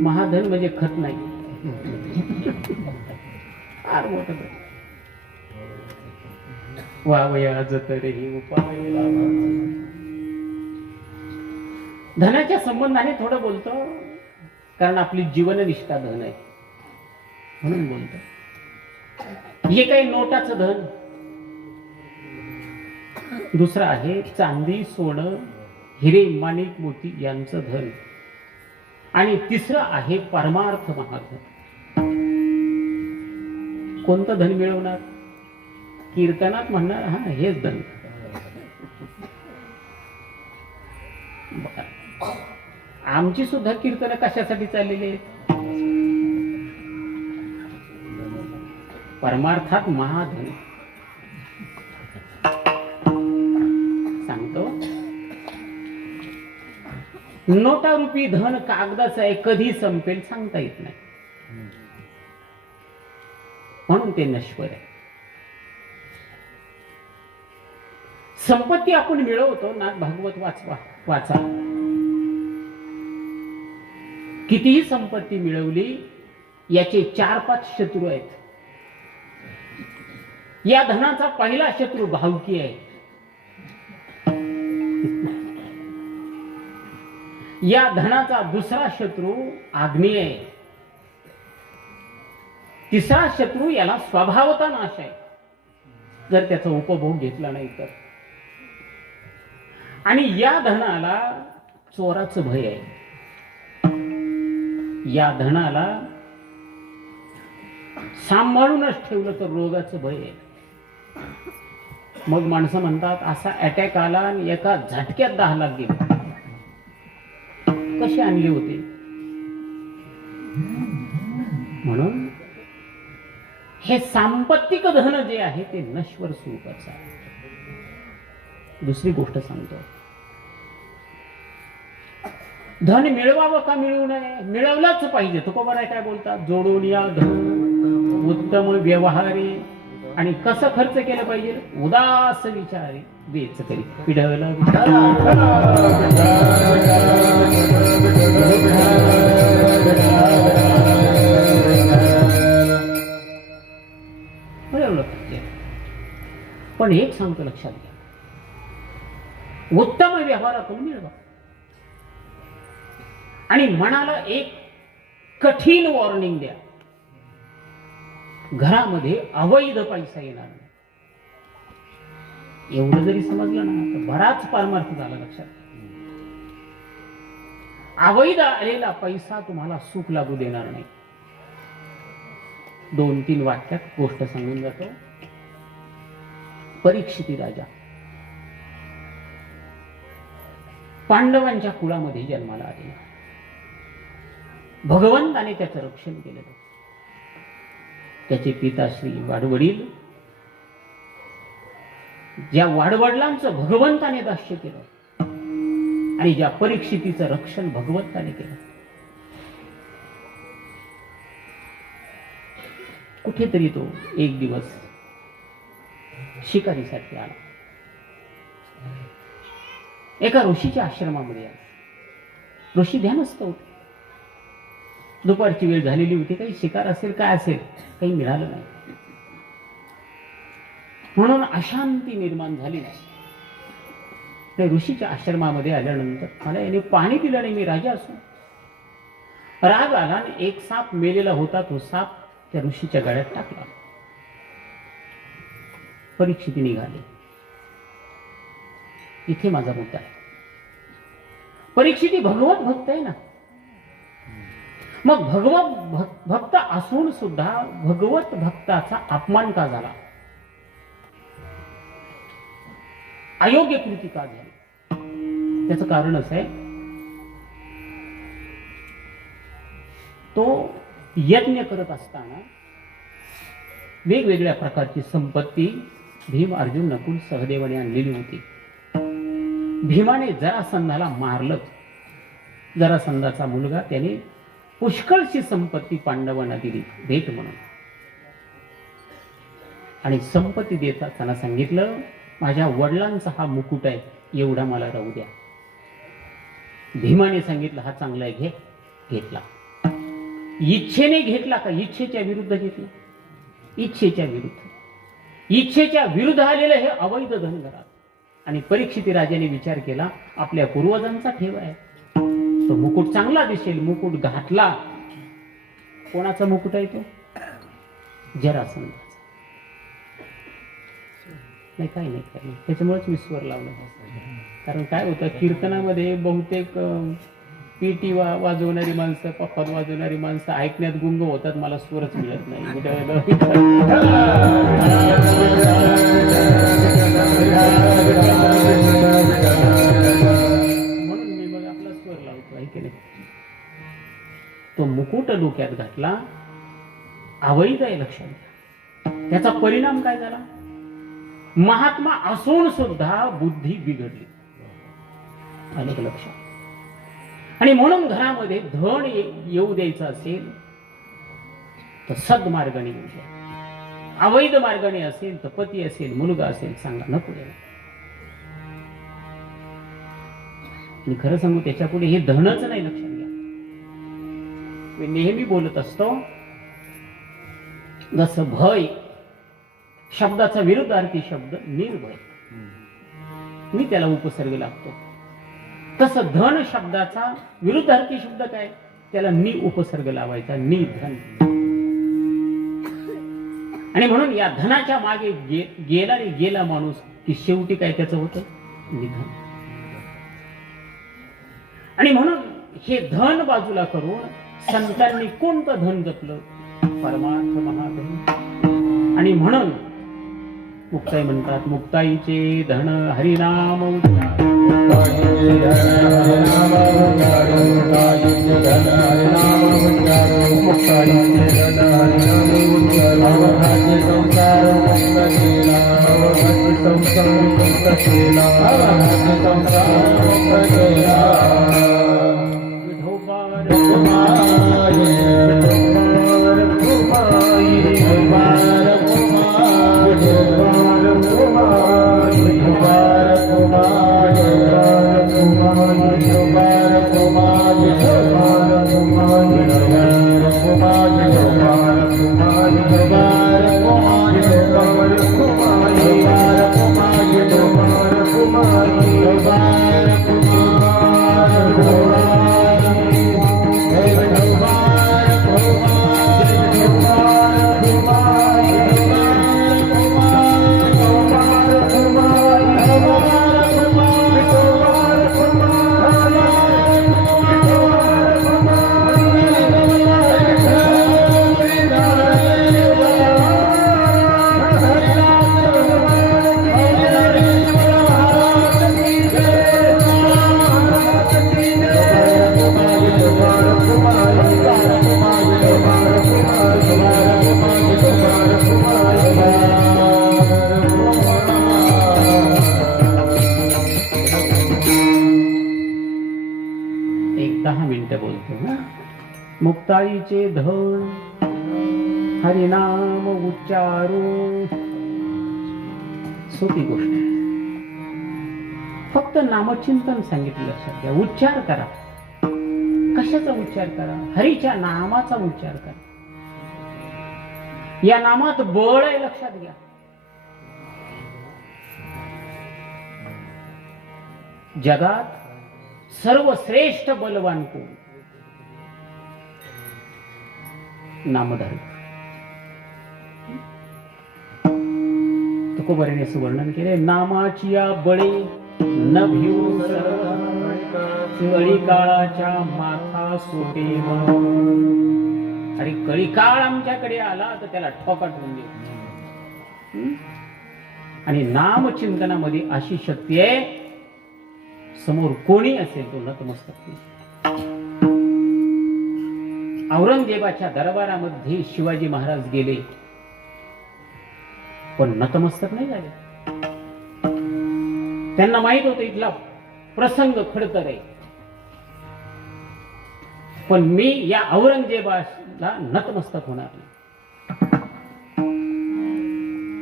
महाधन म्हणजे खत नाही. फार मोठं वावया जतरे उपाय. धनाच्या संबंधाने थोडं बोलतो कारण आपली जीवननिष्ठा धन आहे म्हणून बोलतो. हे काही नोटाचं धन. दुसरं आहे चांदी सोनं हिरे माणिक मोती यांचं धन. आणि तिसरं आहे परमार्थ महाधन. कोणतं धन मिळवणार? कीर्तनात म्हणणार हा हेच धन. आमची सुद्धा कीर्तन कशासाठी चाललेली आहेत? परमार्थात महाधन. नोटारूपी धन कागदाचं आहे, कधी संपेल सांगता येत नाही, म्हणून ते नश्वर आहे. संपत्ती आपण मिळवतो ना, भागवत वाचा. कितीही संपत्ती मिळवली, याचे 4-5 शत्रू आहेत. या धनाचा पहिला शत्रू भावकी आहे. या धनाचा दुसरा शत्रू आग्नेय आहे. तिसरा शत्रू याला स्वभावता नाश आहे, जर त्याचा उपभोग घेतला नाही तर. आणि या धनाला चोराचं भय आहे. या धनाला सांभाळूनच ठेवलं तर रोगाचं भय आहे. मग माणसं म्हणतात असा अटॅक आला आणि एका झटक्यात 10 लाख गेले. कसे आणले होते? म्हणून हे सांपत्तिक धन जे आहे ते नश्वर स्वरूपाचं आहे. दुसरी गोष्ट सांगतो, धन मिळवावं का मिळवू नये? मिळवलाच पाहिजे. तुकोबाराय काय बोलतात? जोडून या धन उत्तम व्यवहारे. आणि कसं खर्च केलं पाहिजे? उदास विचारे वेच करी पिढवला मिळवलं पाहिजे. पण एक सांगतो, लक्षात घ्या, उत्तम व्यवहारातून मिळवा. आणि मनाला एक कठीण वॉर्निंग द्या, घरामध्ये अवैध पैसा येणार नाही. एवढं जरी समजलं ना तर बराच पारमार्थ झाला. लक्षात, अवैध आलेला पैसा तुम्हाला सुख लागू देणार नाही. 2-3 वाक्यात गोष्ट सांगून जातो. परीक्षिती राजा पांडवांच्या कुळामध्ये जन्माला आलेला. भगवंताने त्याचं रक्षण केलेलं. त्याचे पिताश्री वाडवडील, ज्या वाडवडिलांचं भगवंताने दास्य केलं आणि ज्या परीक्षितीचं रक्षण भगवंताने केलं. कुठेतरी तो एक दिवस शिकारीसाठी आला. एका ऋषीच्या आश्रमामध्ये आला. ऋषी ध्यानस्थ होते. दुपारची वेळ झालेली होती. काही शिकार असेल काय असेल काही मिळालं नाही, म्हणून अशांती निर्माण झाली नाही. त्या ऋषीच्या आश्रमामध्ये आल्यानंतर मला याने पाणी दिलं नाही, मी राजा असून. राग आला आणि एक साप मेलेला होता. तो साप त्या ऋषीच्या गळ्यात टाकला. परीक्षिती निघाली. इथे माझा मुद्दा आहे. परीक्षिती भगवत भक्त आहे ना. मग भगवत भक्त असून सुद्धा भगवत भक्ताचा अपमान का झाला? अयोग्य कृती का झाली? त्याचं कारण असं आहे, तो यज्ञ करत असताना वेगवेगळ्या प्रकारची संपत्ती भीम, अर्जुन, नकुल, सहदेवाने आणलेली होती. भीमाने जरासंधाला मारलं. जरासंधाचा मुलगा, त्याने पुष्कळशी संपत्ती पांडवांना दिली भेट म्हणून. आणि संपत्ती देताना सांगितलं, माझ्या वडिलांचा हा मुकुट आहे, एवढा मला राहू द्या. भीमाने सांगितलं, हा चांगला आहे, घे. घेतला. इच्छेने घेतला का इच्छेच्या विरुद्ध घेतला? इच्छेच्या विरुद्ध. इच्छेच्या विरुद्ध आलेलं हे अवैध धन घरात. आणि परीक्षिती राजाने विचार केला, आपल्या पूर्वजांचा ठेवा आहे, तो मुकुट चांगला दिसेल. मुकुट घातला. कोणाचा मुकुट आहे तो? जरासंधाचा. नाही, काही नाही, काही नाही. त्याच्यामुळेच मी स्वर लावला. कारण काय होतं, कीर्तनामध्ये बहुतेक पेटी वाजवणारी माणसं, पप्पात वाजवणारी माणसं ऐकण्यात गुंग होतात. मला स्वरच मिळत नाही. म्हणून मी मग आपला स्वर लावतो, ऐक नाही. तो मुकुट डोक्यात घातला, अवैध आहे, लक्षात घ्या. त्याचा परिणाम काय झाला? महात्मा असून सुद्धा बुद्धी बिघडली. आलं का लक्षात? आणि म्हणून घरामध्ये धन येऊ द्यायचं असेल तर सद्मार्गाने येऊ द्या. अवैध मार्गाने असेल तर पती असेल, मुलगा असेल, सांगा नको यायला. आणि खरं सांगू त्याच्या पुढे हे धनच नाही, लक्षात घ्या. मी नेहमी बोलत असतो, जसं भय शब्दाचा विरुद्धार्थी शब्द निर्भय, मी त्याला उपसर्ग लागतो, तसं धन शब्दाचा विरुद्धार्थी शब्द काय, त्याला नि उपसर्ग लावायचा, निधन. आणि म्हणून या धनाच्या मागे गेला माणूस की शेवटी काय त्याचं होतं, निधन. आणि म्हणून हे धन बाजूला करून संतांनी कोणतं धन जपलं, परमार्थ महाधन. आणि म्हणून मुक्ताई म्हणतात, मुक्ताईचे धन हरिनाम उच्चार, मुक्ताईचे धन हरिनाम उच्चार, मुक्ताईचे धन हरिनाम उच्चार, मुक्ताईचे धन हरिनाम उच्चार. अवघाचे संसार मुक्त केला, अवघाचे संसार मुक्त केला, अवघाचे संसार मुक्त केला. विठोबार कुमार, विठोबार कुमार, विठोबार कुमार, विठोबार कुमार, विठोबार कुमार, विठोबार कुमार, विठोबार कुमार, विठोबार कुमार, विठोबार कुमार, विठोबार कुमार, विठोबार कुमार, विठोबार कुमार, विठोबार कुमार, विठोबार कुमार, विठोबार कुमार. मुक्ताईचे धन हरिनाम उच्चारू, सोपी गोष्ट. फक्त नामचिंतन सांगितलं, लक्षात घ्या. उच्चार करा. कशाचा उच्चार करा, हरीच्या नामाचा उच्चार करा. या नामात बळ आहे, लक्षात घ्या. जगात सर्वश्रेष्ठ बलवान कोण, नामधारी. तुकोबाराने असं वर्णन केले, नामाची या बळे न भिऊ कळी काळाच्या माथा सोटे. अरे कळी काळ आमच्याकडे आला तर त्याला ठोका ठेवून दे. आणि नामचिंतनामध्ये अशी शक्ती आहे, समोर कोणी असेल तो नतमस्तक. औरंगजेबाच्या दरबारामध्ये शिवाजी महाराज गेले, पण नतमस्तक नाही झाले. त्यांना माहित होतं इथला प्रसंग खडतर आहे, पण मी या औरंगजेबाला नतमस्तक होणार नाही.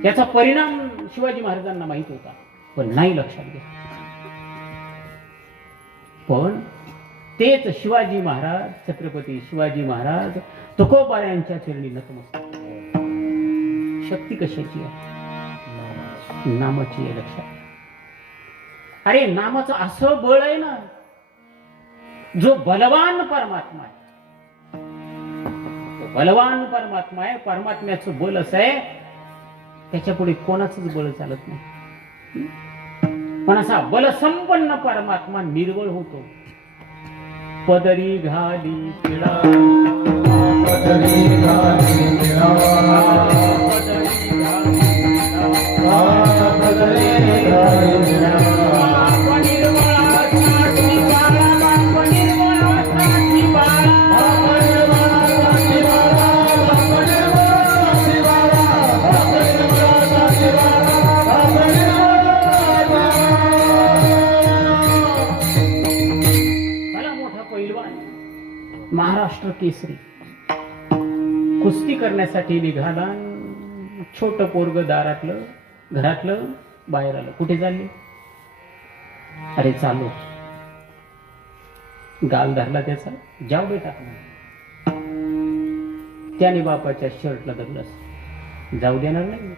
त्याचा परिणाम शिवाजी महाराजांना माहित होता, पण नाही लक्षात घ्या. पण तेच शिवाजी महाराज, छत्रपती शिवाजी महाराज तुकोबारायांच्या चरणी नतमस्तक. शक्ती कशाची आहे, नामाची आहे, लक्षात. अरे नामाचं असं बळ आहे ना, जो बलवान परमात्मा आहे, तो बलवान परमात्मा आहे. परमात्म्याचं बल असं आहे, त्याच्या पुढे कोणाचंच बळ चालत नाही. पण असा बलसंपन्न परमात्मा निर्बळ होतो. पदरी घाली पिळा, पदरी घाली पिळा, पदरी घाली पिळा, पदरी घाली पिळा. केसरी कुस्ती करण्यासाठी निघाला. छोट पोरग दारातलं घरातलं बाहेर आलं. कुठे चालले? अरे चालू. गाल धरला त्याचा. जाऊ बेटा. त्याने बापाच्या शर्टला धरलं. जाऊ देणार नाही.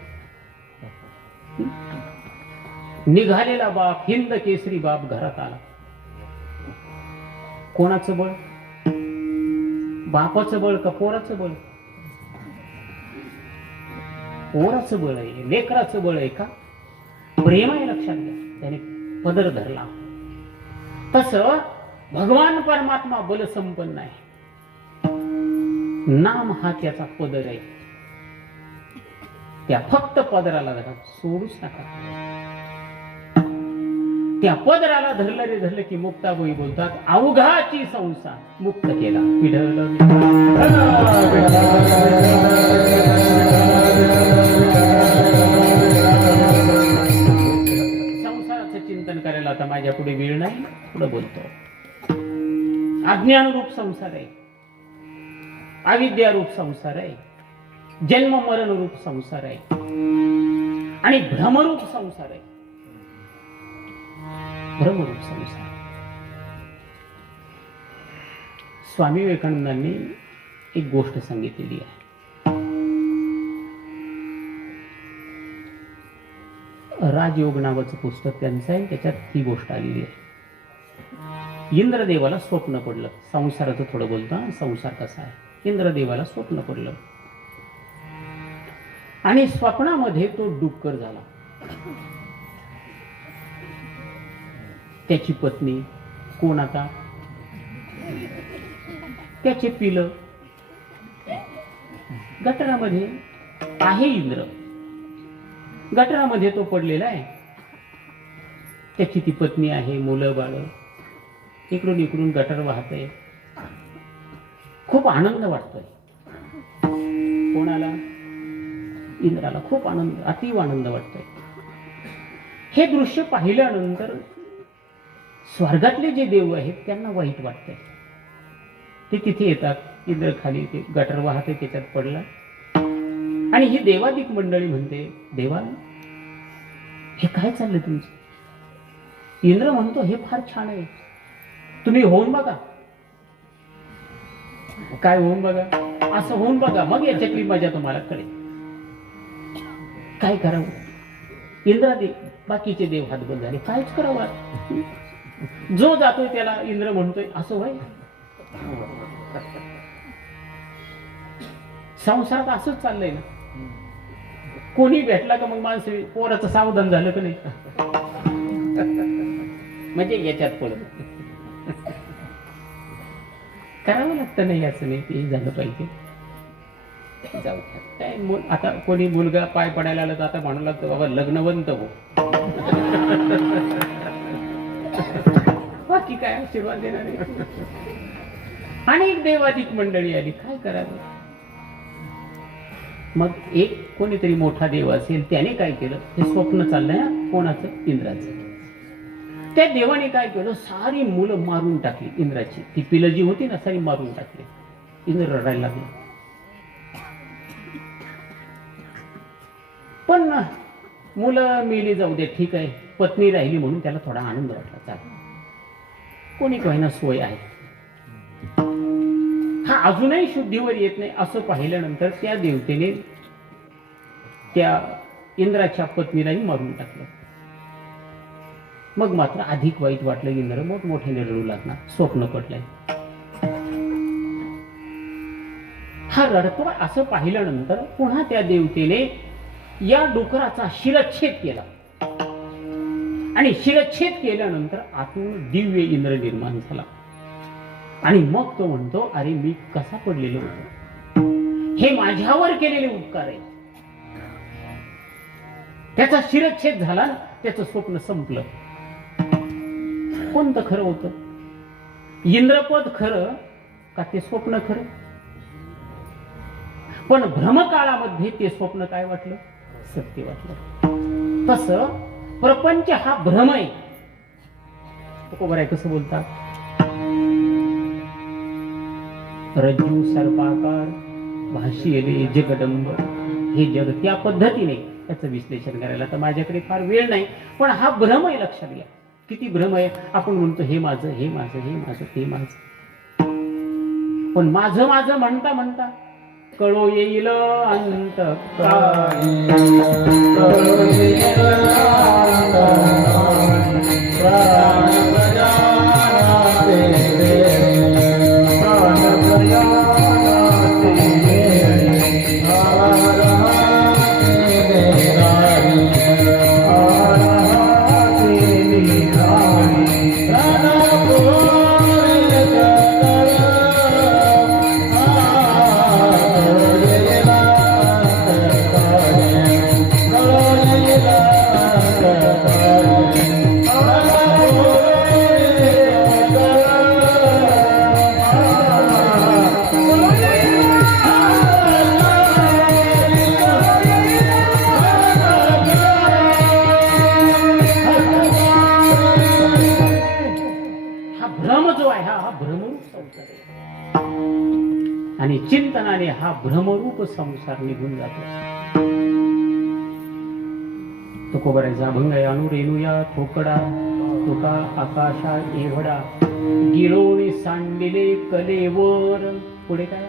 निघालेला बाप, हिंद केसरी बाप घरात आला. कोणाचं बळ? बापाचं बळ का पोराचं बळ? पोराचं बळ आहे, लेकराचं बळ आहे का? प्रेम आहे, लक्षात घ्या. त्याने पदर धरला. तस भगवान परमात्मा बल संपन्न आहे. नाम हा त्याचा पदर आहे. त्या फक्त पदराला धरा, सोडूच नका. त्या पदराला धरलं की मुक्ताबाई बोलतात, अवघाची संसार मुक्त केला. पिढलं संसाराचं चिंतन करायला आता माझ्या पुढे वेळ नाही. पुढे बोलतो. अज्ञानरूप संसार आहे, अविद्यारूप संसार आहे, जन्म मरण रूप संसार आहे आणि भ्रमरूप संसार आहे. भ्रमरूप संसार. स्वामी विवेकानंदांनी एक गोष्ट सांगितलेली आहे. राजयोग नावाचं पुस्तक त्यांचं आहे. त्याच्यात ही गोष्ट आलेली आहे. इंद्रदेवाला स्वप्न पडलं. संसाराचं थोडं बोलतो. संसार कसा आहे. इंद्रदेवाला स्वप्न पडलं आणि स्वप्नामध्ये तो डुक्कर झाला. त्याची पत्नी कोण? आता त्याचे पिलं गटारामध्ये आहे. इंद्र गटारामध्ये तो पडलेला आहे. त्याची ती पत्नी आहे, मुलं बाळ. इकडून इकडून गटार वाहतंय. खूप आनंद वाटतोय. कोणाला? इंद्राला खूप आनंद, अतीव आनंद वाटतोय. हे दृश्य पाहिल्यानंतर स्वर्गातले जे देव आहेत त्यांना वाईट वाटतंय. ते तिथे येतात. इंद्र खाली ते गटार वाहते, त्याच्यात पडला आणि ही देवादिक मंडळी म्हणते, देवा हे काय चाललंय तुमचं? इंद्र म्हणतो, हे फार छान आहे, तुम्ही होऊन बघा. काय होऊन बघा? असं होऊन बघा, मग याच्यातली मजा तुम्हाला कळेल. काय करावं? इंद्रादी बाकीचे देव हातबल झाले. कायच करावं? जो जातोय त्याला इंद्र म्हणतोय, असं व्हाय. संसारात असंच चाललंय ना. कोणी भेटला का मग माणसं पोराचं सावधान झालं का नाही, म्हणजे याच्यात पडत. करावं लागतं नाही असं नाही, ते झालं पाहिजे. जाऊ काय आता कोणी मुलगा पाय पडायला आला तर आता म्हणू लागतो, बाबा लग्नवंत हो. बाकी काय आशीर्वाद देणार आहे. आणि एक देवादिक मंडळी आली. काय करावं? मग एक कोणीतरी मोठा देव असेल, त्याने काय केलं? हे स्वप्न चाललंय ना कोणाचं? इंद्राचं. त्या देवाने काय केलं? सारी मुलं मारून टाकली. इंद्राची ती पिलं जी होती ना, सारी मारून टाकली. इंद्र रडायला लागले. पण मुलं मेली, जाऊ दे, ठीक आहे. पत्नी राहिली म्हणून त्याला थोडा आनंद वाटला. चालेल, कोणी काही सोय आहे. हा अजूनही शुद्धीवर येत नाही असं पाहिल्यानंतर त्या देवतेने त्या इंद्राच्या पत्नीलाही मारून टाकलं. मग मात्र अधिक वाईट वाटलं. इंद्र मोठमोठ्याने रडू लागला. स्वप्न पडलंय. हा रडतो असं पाहिल्यानंतर पुन्हा त्या देवतेने या डुकराचा शिरच्छेद केला आणि शिरच्छेद केल्यानंतर आतून दिव्य इंद्र निर्माण झाला. आणि मग तो म्हणतो, अरे मी कसा पडलेलो होतो, हे माझ्यावर केलेले उपकार आहे. त्याचा शिरच्छेद झाला, त्याचं स्वप्न संपलं. कोणतं खरं होतं? इंद्रपद खरं का ते स्वप्न खरं? पण भ्रमकाळामध्ये ते स्वप्न काय वाटलं? सत्य वाटलं. तसं प्रपंच हा भ्रम आहे. बरं आहे कसं बोलतात? रज्जू सर्पाकार भाषिले जगदंब, हे जग त्या पद्धतीने त्याचं विश्लेषण करायला तर माझ्याकडे फार वेळ नाही, पण हा भ्रम आहे, लक्षात घ्या किती भ्रम आहे. आपण म्हणतो हे माझं, हे माझं, हे माझं, ते माझं, पण माझं माझं म्हणता म्हणता कळो येईल अंत काळी, कळो येईल अंत काळी, प्राण प्रयाणाचे वेळ, प्राण प्रयाणाचे वेळ, आराहाते निराळी, आराहाते निराळी, प्राणापुरे जगदळ, हा भ्रम जो आहे हा भ्रमरूप संसार आहे, आणि चिंतनाने हा भ्रमरूप संसार निघून जातो. तुकोबरायचा अभंग आहे, अनुरेणुया थोकडा तुका आकाशा एवढा, गिळोनी सांडिले कलेवर. पुढे काय,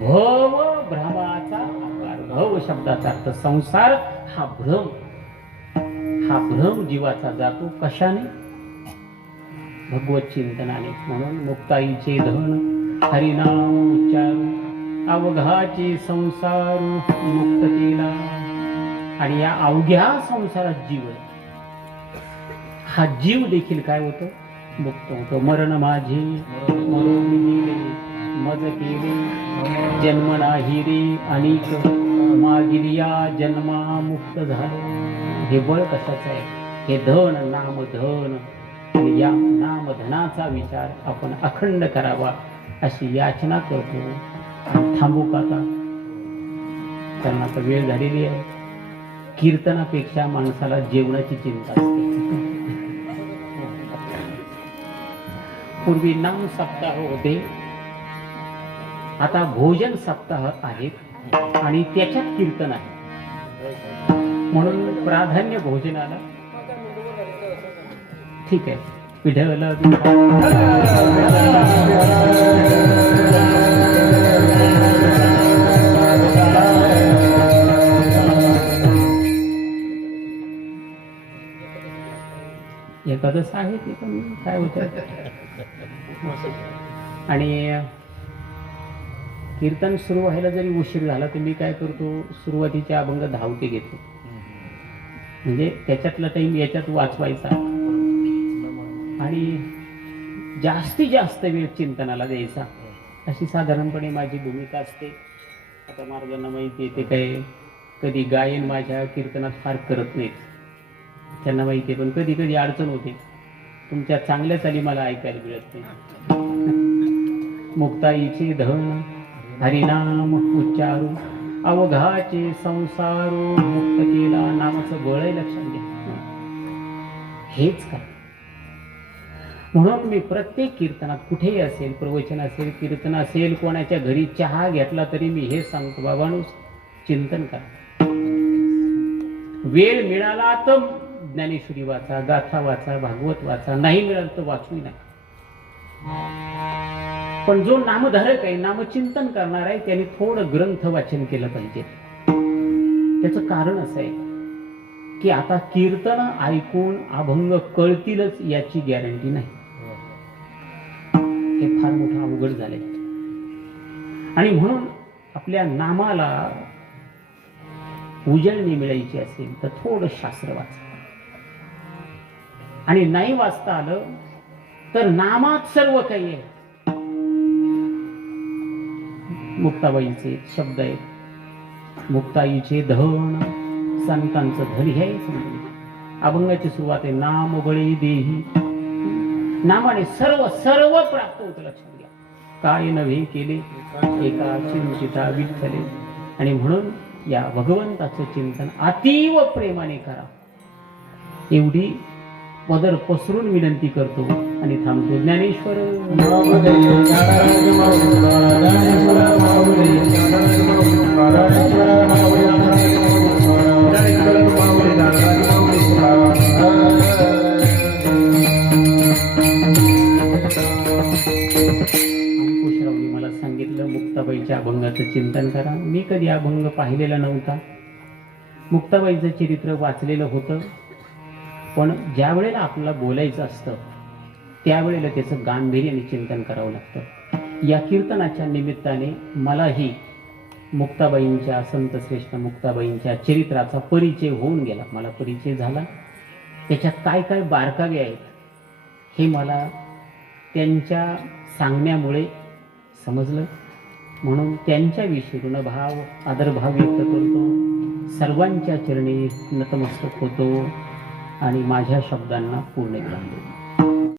भव भ्रमाचा आकार. भव शब्दाचा अर्थ संसार, हा भ्रम, हा भ्रम जीवाचा जातो कशाने, भगवत चिंतनाने. म्हणून मुक्ताईचे धन हरिनाम उच्चार, अवघाचे संसार मुक्ततेला. आणि या अवघ्या संसारात जीव आहे, हा जीव देखील काय होतो, मुक्त होतो. मरण माझे मरून गेले, मज केले जन्म नाही रे अनेक, मागील या जन्मा मुक्त झालो. हे बळ कशाचं आहे, हे धन नाम धन, आणि या नामधनाचा विचार आपण अखंड करावा अशी याचना करतो. आणि थांबू का आता, कारण आता वेळ झालेली आहे. कीर्तनापेक्षा माणसाला जेवणाची चिंता असते. पूर्वी नाम सप्ताह होते, आता भोजन सप्ताह आहेत, आणि त्याच्यात कीर्तन आहे. म्हणून प्राधान्य भोजनाला. ठीक आहे, विठ्ठल एखादंच आहे ते, पण काय होतं. आणि कीर्तन सुरू व्हायला जरी उशीर झाला तर मी काय करतो, सुरुवातीचे अभंग धावते घेतो, म्हणजे त्याच्यातला टाइम याच्यात वाचवायचा, आणि जास्तीत जास्त वेळ चिंतनाला द्यायचा, अशी साधारणपणे माझी भूमिका असते. आता मार्गांना माहिती आहे, ते काय कधी गायन माझ्या कीर्तनात फार करत नाहीत, त्यांना माहिती आहे, पण कधी कधी अडचण होते. तुमच्या चांगल्या चाली मला ऐकायला मिळत नाही. मुक्ताईचे धन हरिनाम उच्चारू, अवघाचे संसारू मुक्त केला. नामाचं बळ आहे, लक्षात घ्या. हेच काय, म्हणून मी प्रत्येक कीर्तनात कुठेही असेल, प्रवचन असेल, कीर्तन असेल, कोणाच्या घरी चहा घेतला तरी मी हे सांगतो, बाबांनो चिंतन करा. वेळ मिळाला तर ज्ञानेश्वरी वाचा, गाथा वाचा, भागवत वाचा, नाही मिळालं तर वाचू नाही. पण जो नामधारक आहे, नामचिंतन करणार आहे, त्याने थोडं ग्रंथ वाचन केलं पाहिजे. त्याचं कारण असं आहे की आता कीर्तन ऐकून अभंग कळतीलच याची गॅरंटी नाही. हे फार मोठं अवघड झालंय. आणि म्हणून आपल्या नामाला उजळणी मिळायची असेल तर थोडं शास्त्र वाचा, आणि नाही वाचता आलं तर नामात सर्व काही आहे. मुक्ताबाईचे शब्द आहेत, मुक्ताईचे धन संतांचं धन. हे अभंगाची सुरुवात आहे, नाम बळी देही. नामाने सर्व सर्व प्राप्त होतं, लक्षात घ्या. काय नव्हे केले एका चिंतिता विठ्ठले. आणि म्हणून या भगवंताचं चिंतन अतीव प्रेमाने करा. एवढी पदर पसरून विनंती करतो आणि थांबतो. ज्ञानेश्वर माऊली ज्ञानराज माऊली ज्ञानेश्वर माऊली ज्ञानराज माऊली ज्ञानेश्वर माऊली ज्ञानेश्वर माऊली ज्ञानराज माऊली अंकुशरावनी मला सांगितलं मुक्ताबाईच्या अभंगाचं चिंतन करा. मी कधी अभंग पाहिलेला नव्हता. मुक्ताबाईचं चरित्र वाचलेलं होतं, पण ज्या वेळेला आपल्याला बोलायचं असतं त्यावेळेला त्याचं गांभीर्याने चिंतन करावं लागतं. या कीर्तनाच्या निमित्ताने मलाही मुक्ताबाईंच्या संतश्रेष्ठ मुक्ताबाईंच्या चरित्राचा परिचय होऊन गेला. मला परिचय झाला. त्याच्यात काय काय बारकावे आहेत हे मला त्यांच्या सांगण्यामुळे समजलं. म्हणून त्यांच्याविषयी ऋणभाव आदरभाव व्यक्त करतो. सर्वांच्या चरणी नतमस्तक होतो आणि माझ्या शब्दांना पूर्ण करतो.